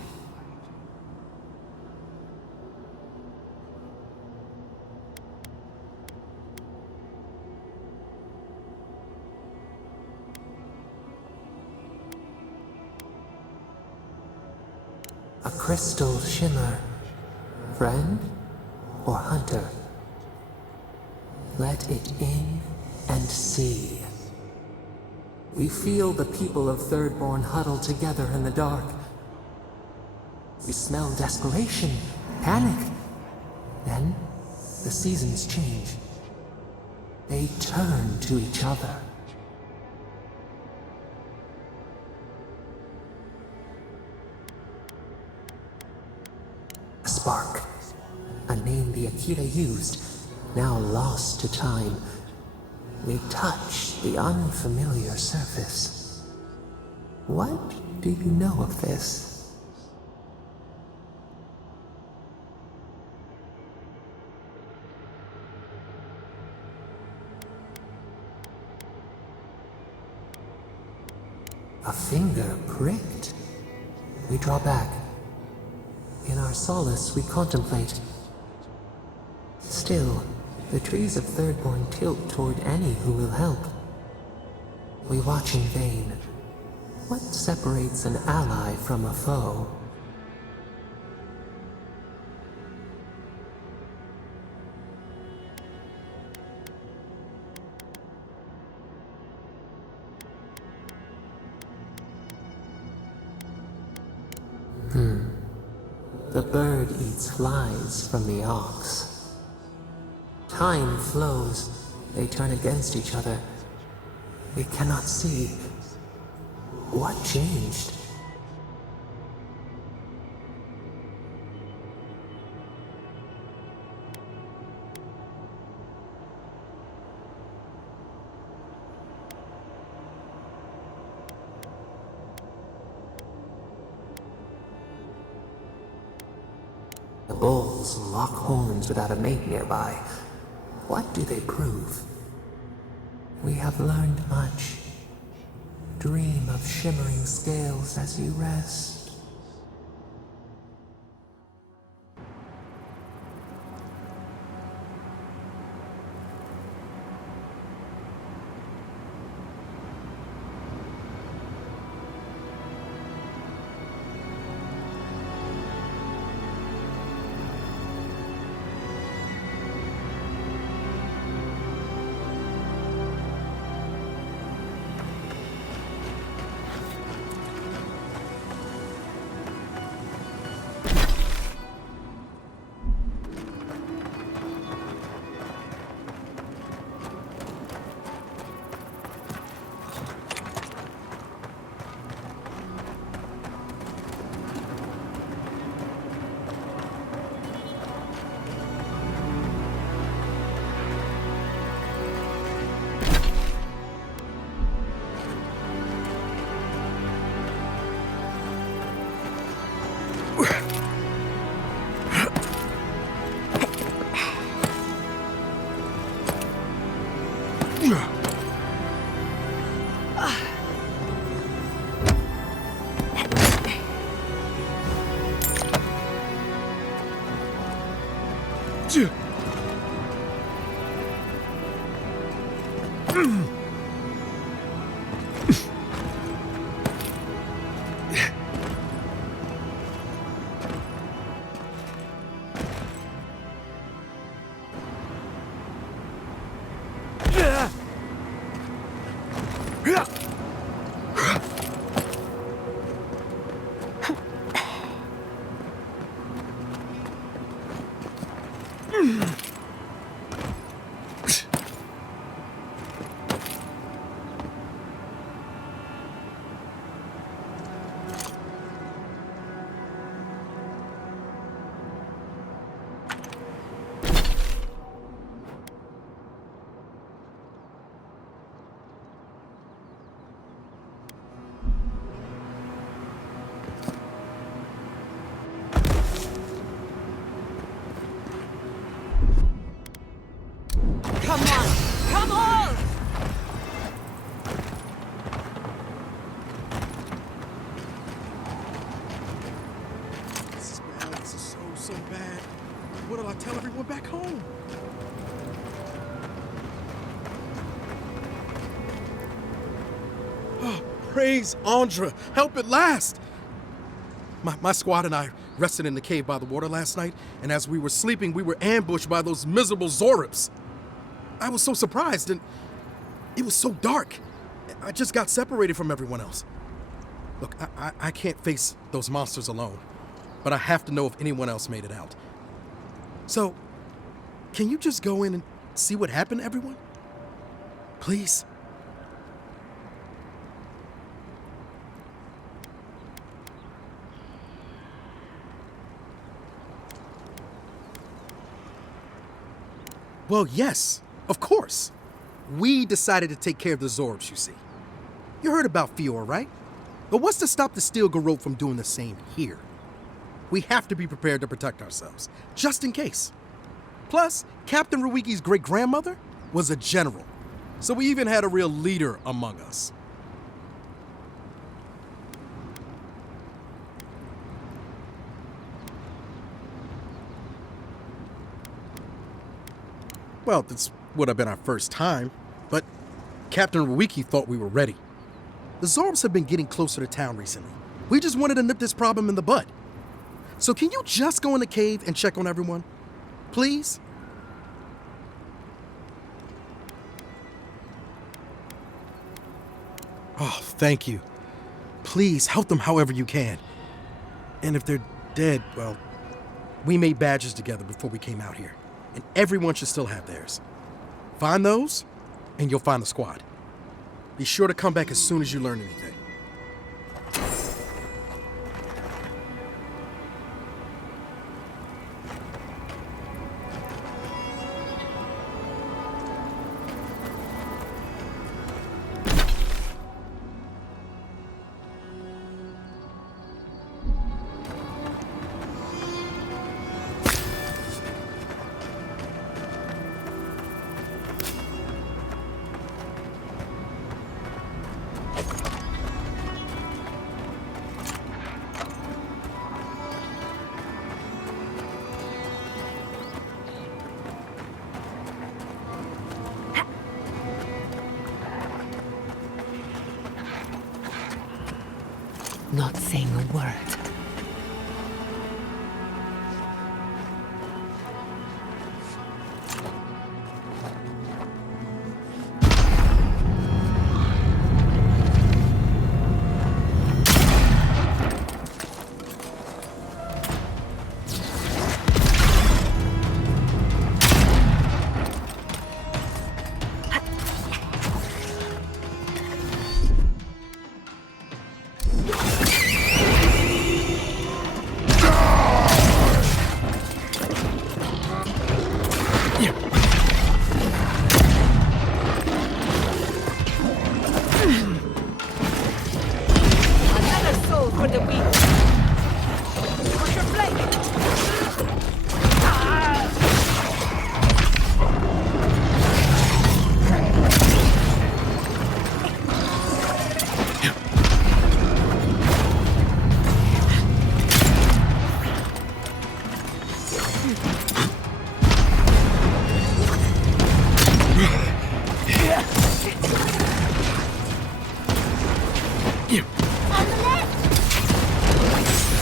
A crystal shimmer, friend or hunter? Let it in and see. We feel the people of Thirdborn huddle together in the dark. We smell desperation, panic. Then, the seasons change. They turn to each other. A spark. A name the Akira used, now lost to time. We touch the unfamiliar surface. What do you know of this? A finger pricked. We draw back. In our solace, we contemplate. Still, the trees of Thirdborn tilt toward any who will help. We watch in vain. What separates an ally from a foe? The bird eats flies from the ox. Time flows. They turn against each other. We cannot see. What changed? The bulls lock horns without a mate nearby. what do they prove? We have learned much. Dream of shimmering scales as you rest. Come on! Come on! This is bad. This is so bad. What'll I tell everyone back home? Oh, praise Andra! Help at last! My squad and I rested in the cave by the water last night, and as we were sleeping, we were ambushed by those miserable Zorips. I was so surprised, and it was so dark. I just got separated from everyone else. Look, I can't face those monsters alone, but I have to know if anyone else made it out. So, can you just go in and see what happened to everyone? Please? Well, yes, of course. We decided to take care of the Zorbs, you see. You heard about Fior, right? But what's to stop the Steel Garrote from doing the same here? We have to be prepared to protect ourselves, just in case. Plus, Captain Ruiki's great-grandmother was a general, so we even had a real leader among us. Well, this would have been our first time, but Captain Ruiki thought we were ready. The Zorbs have been getting closer to town recently. We just wanted to nip this problem in the bud. So can you just go in the cave and check on everyone? Please? Oh, thank you. Please help them however you can. And if they're dead, well, we made badges together before we came out here, and everyone should still have theirs. Find those, and you'll find the squad. Be sure to come back as soon as you learn anything. not saying a word.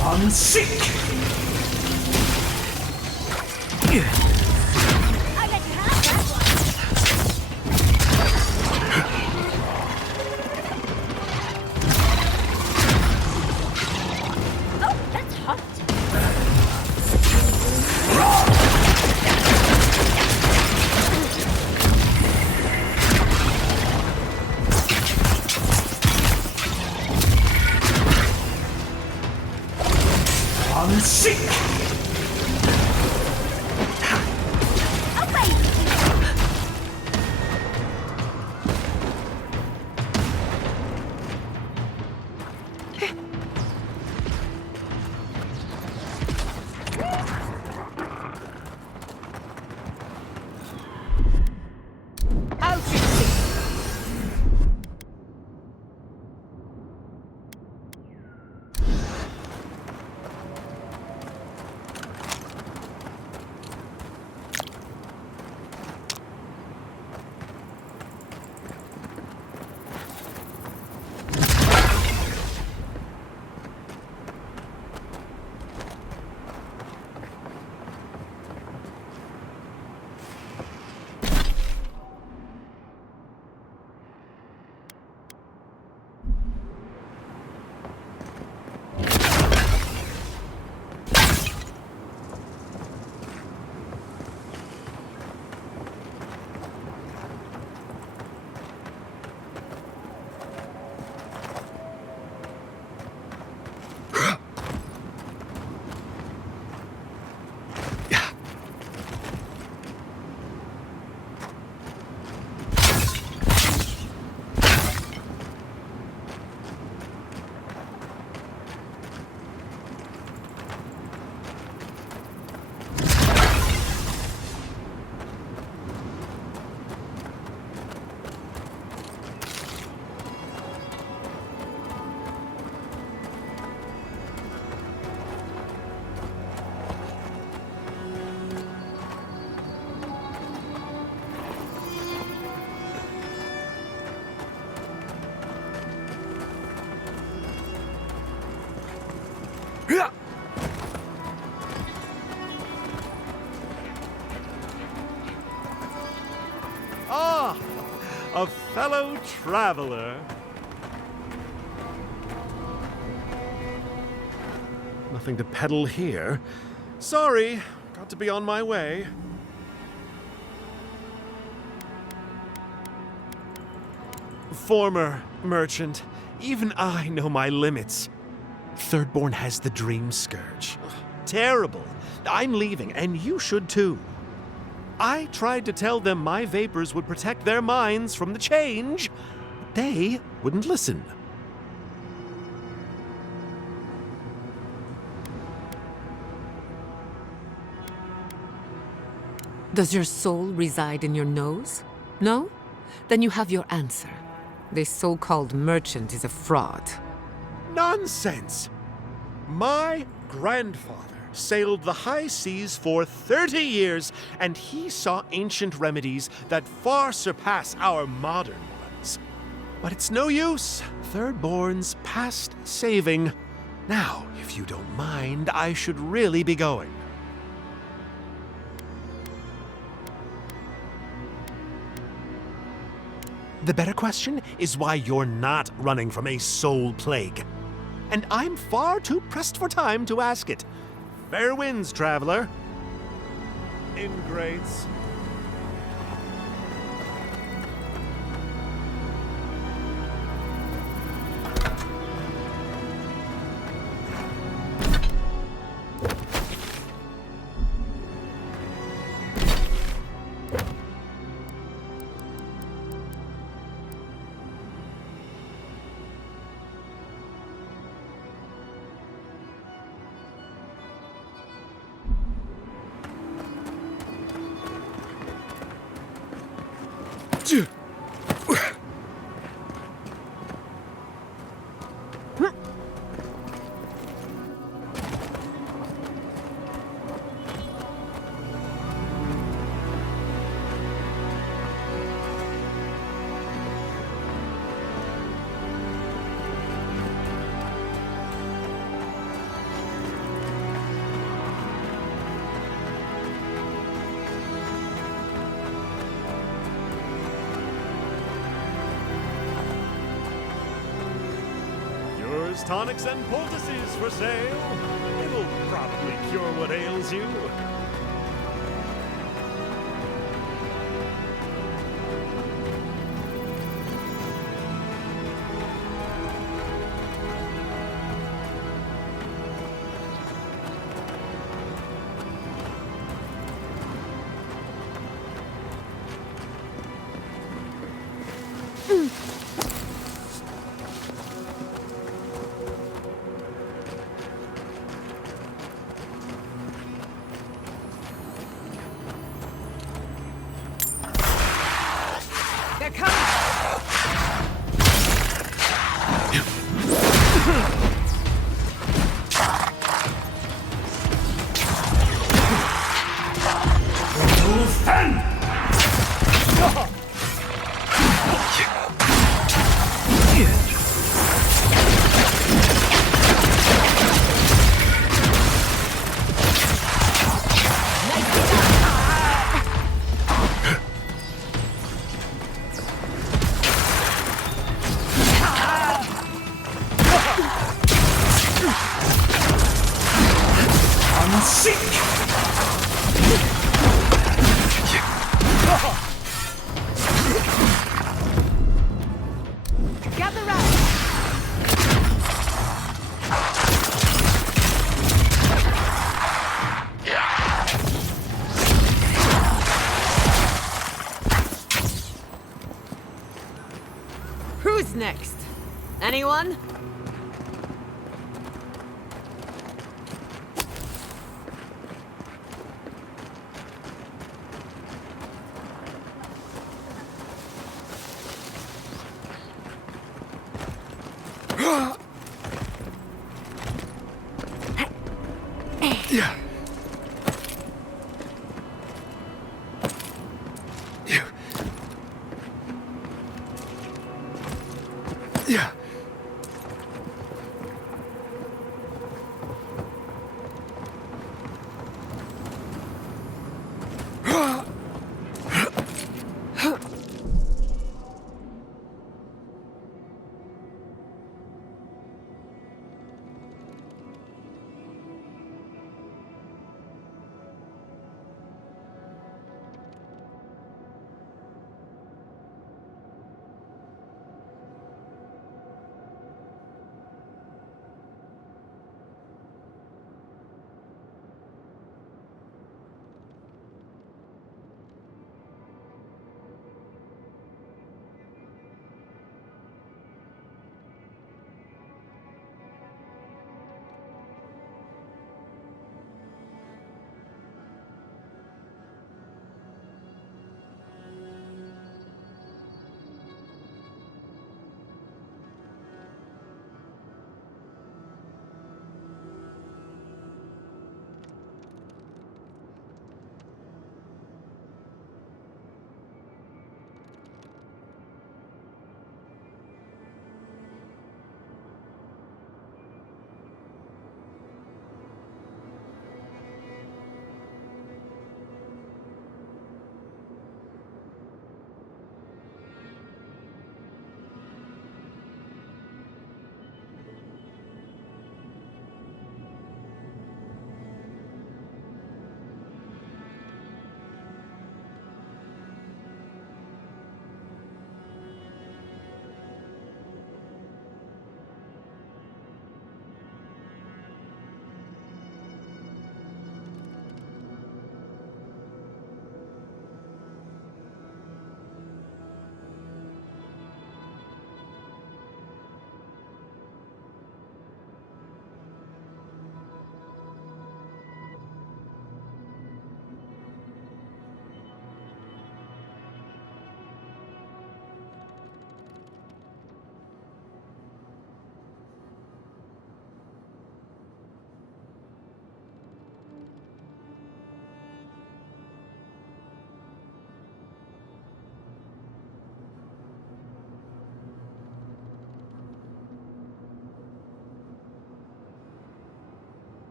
I'm sick! I'm sick! I'll fix it. Ah, a fellow traveler. Nothing to peddle here. Sorry, got to be on my way. Former merchant, even I know my limits. Thirdborn has the Dream Scourge. Terrible. I'm leaving, and you should too. I tried to tell them my vapors would protect their minds from the change. They wouldn't listen. Does your soul reside in your nose? No? Then you have your answer. This so-called merchant is a fraud. Nonsense! My grandfather sailed the high seas for 30 years, and he saw ancient remedies that far surpass our modern ones. But it's no use. Thirdborn's past saving. Now, if you don't mind, I should really be going. The better question is why you're not running from a soul plague. And I'm far too pressed for time to ask it. Fair winds, traveler. Ingrates. Tonics and poultices for sale. It'll probably cure what ails you. Who's next? Anyone? Yeah. Yeah.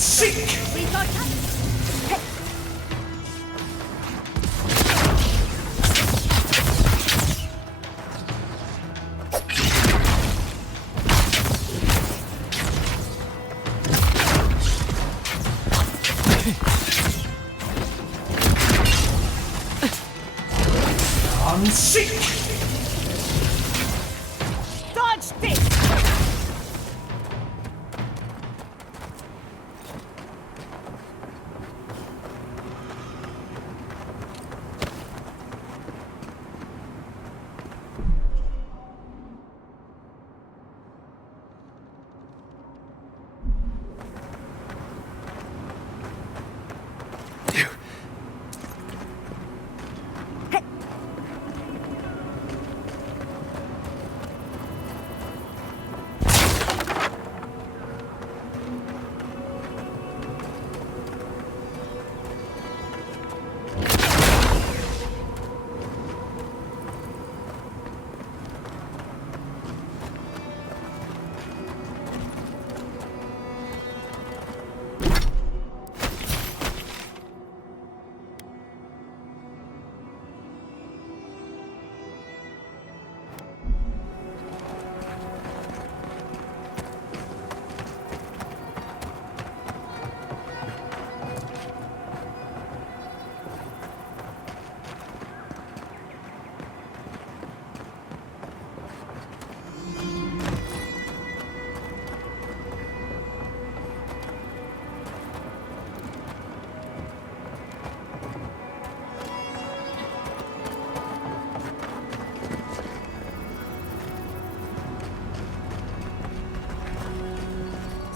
Seek! Seek! Dodge this!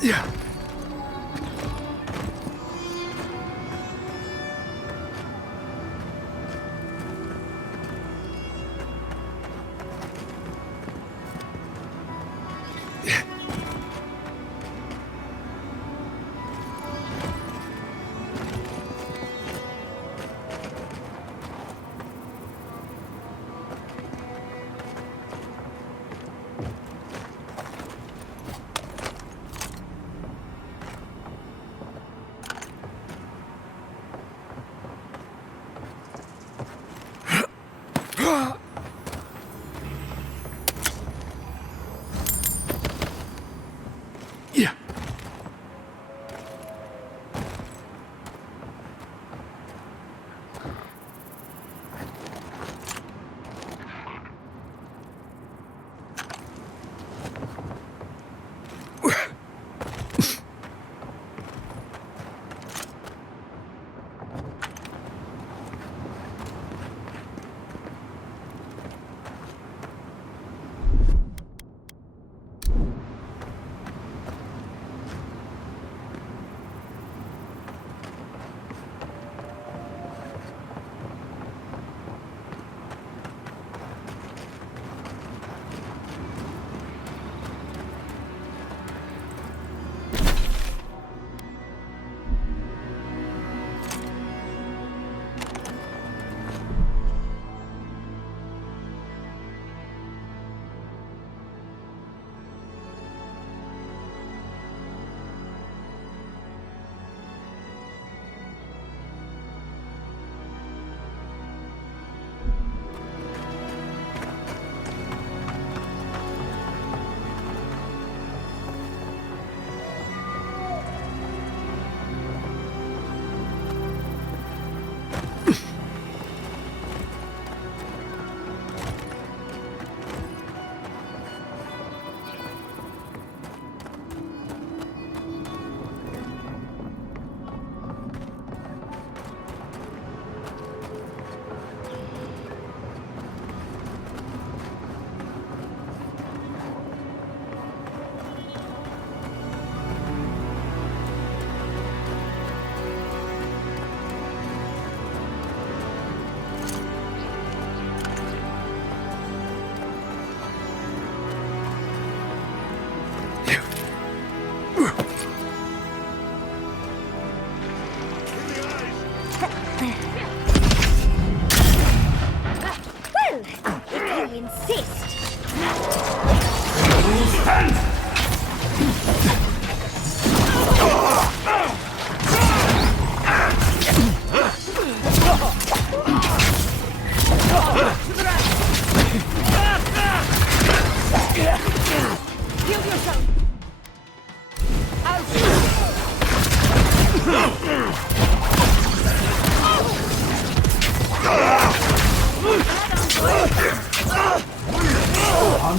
Yeah.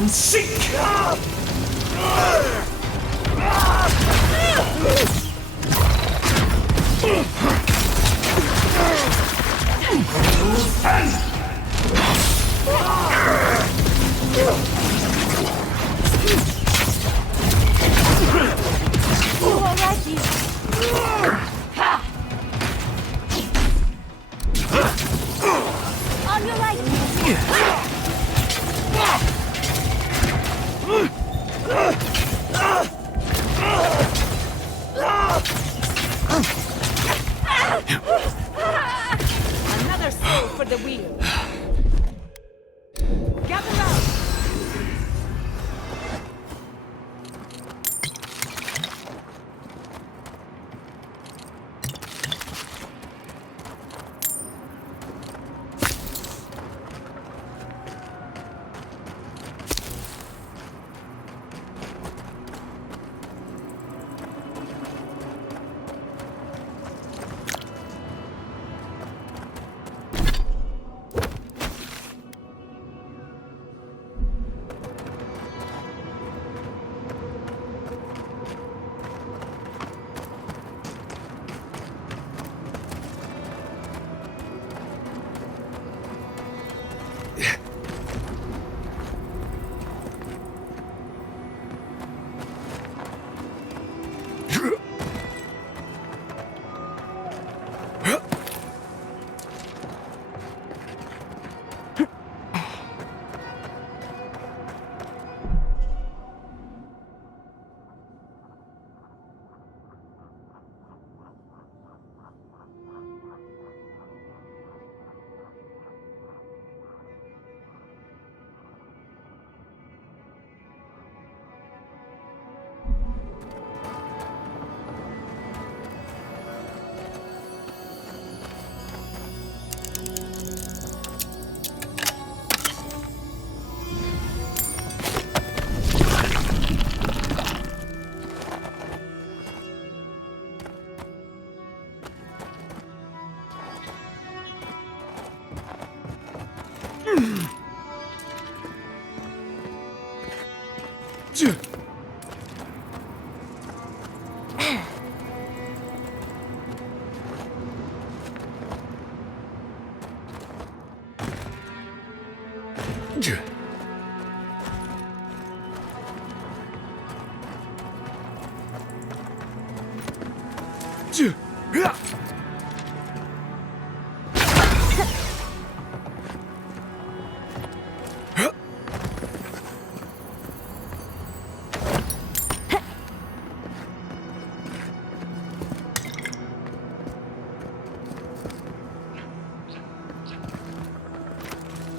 seek! On your right! Another soul for the wheel. Gather round.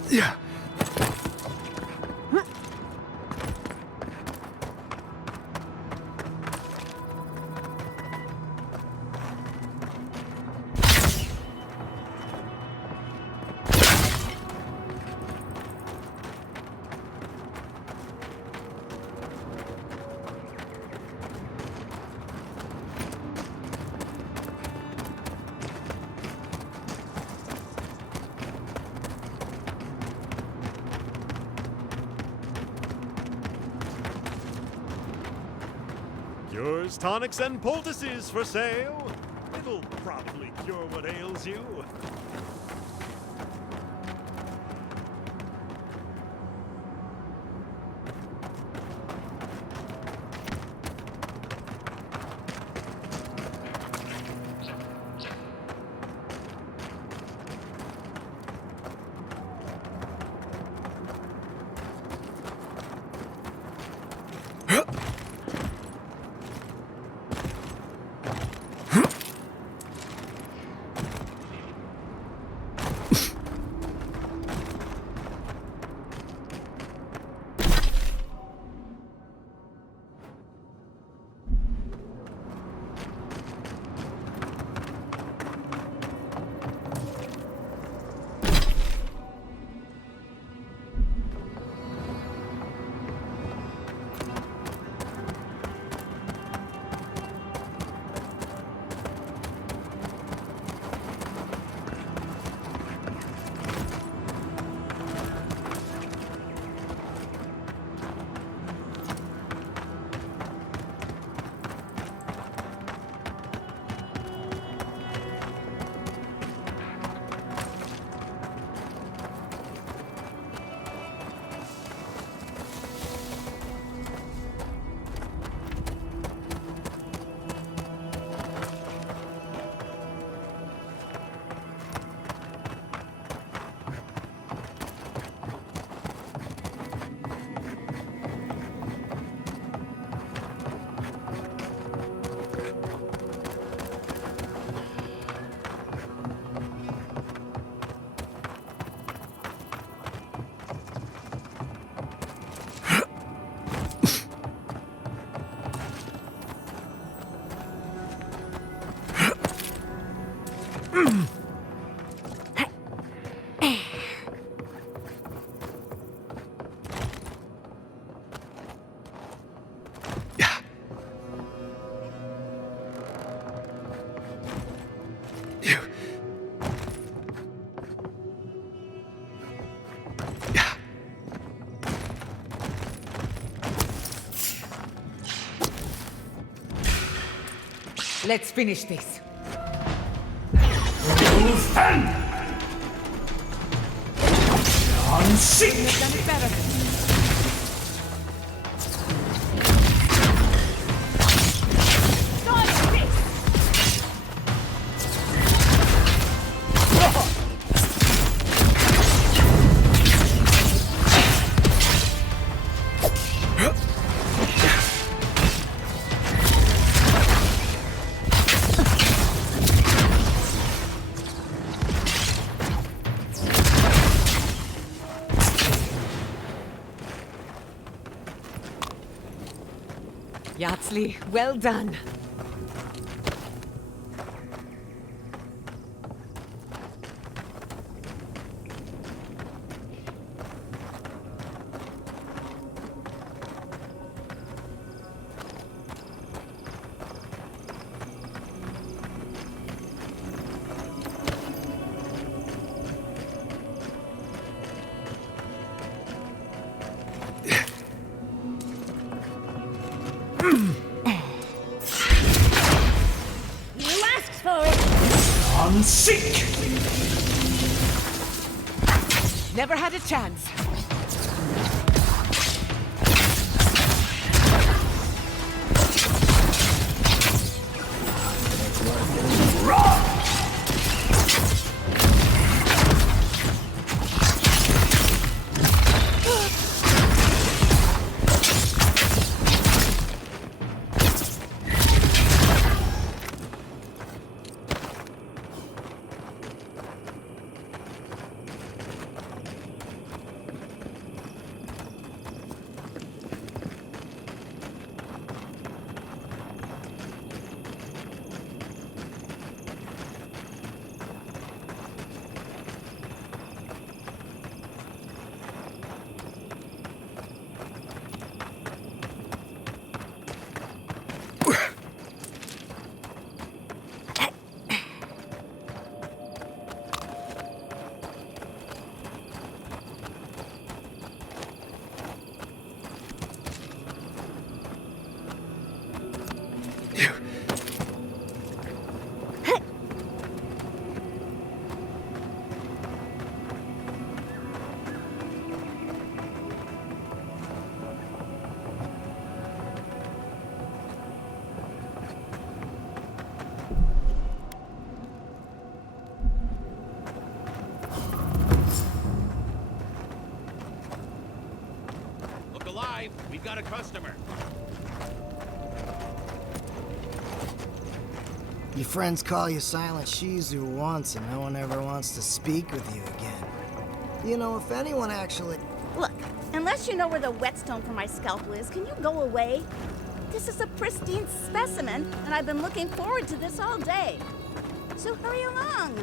Yeah. Cures, tonics, and poultices for sale. It'll probably cure what ails you. Let's finish this. You've done it better. Yardsley, well done. Seek! Never had a chance. We've got a customer. Your friends call you Silent Shizu once, and no one ever wants to speak with you again. You know, if anyone actually... Look, unless you know where the whetstone for my scalpel is, can you go away? This is a pristine specimen, and I've been looking forward to this all day. So hurry along.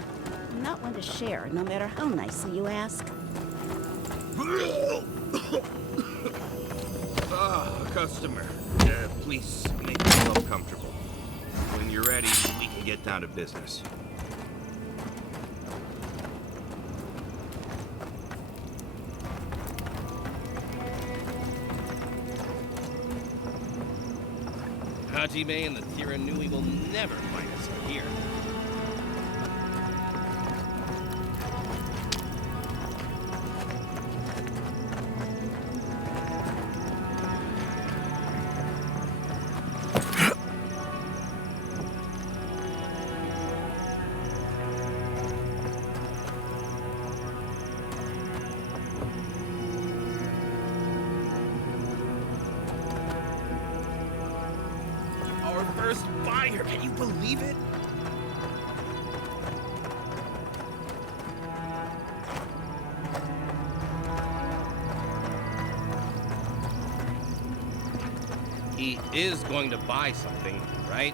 I'm not one to share, no matter how nicely you ask. A customer. Please make yourself comfortable. When you're ready, we can get down to business. Hajime and the Tiranui will never find us here. First buyer, can you believe it? He is going to buy something, right?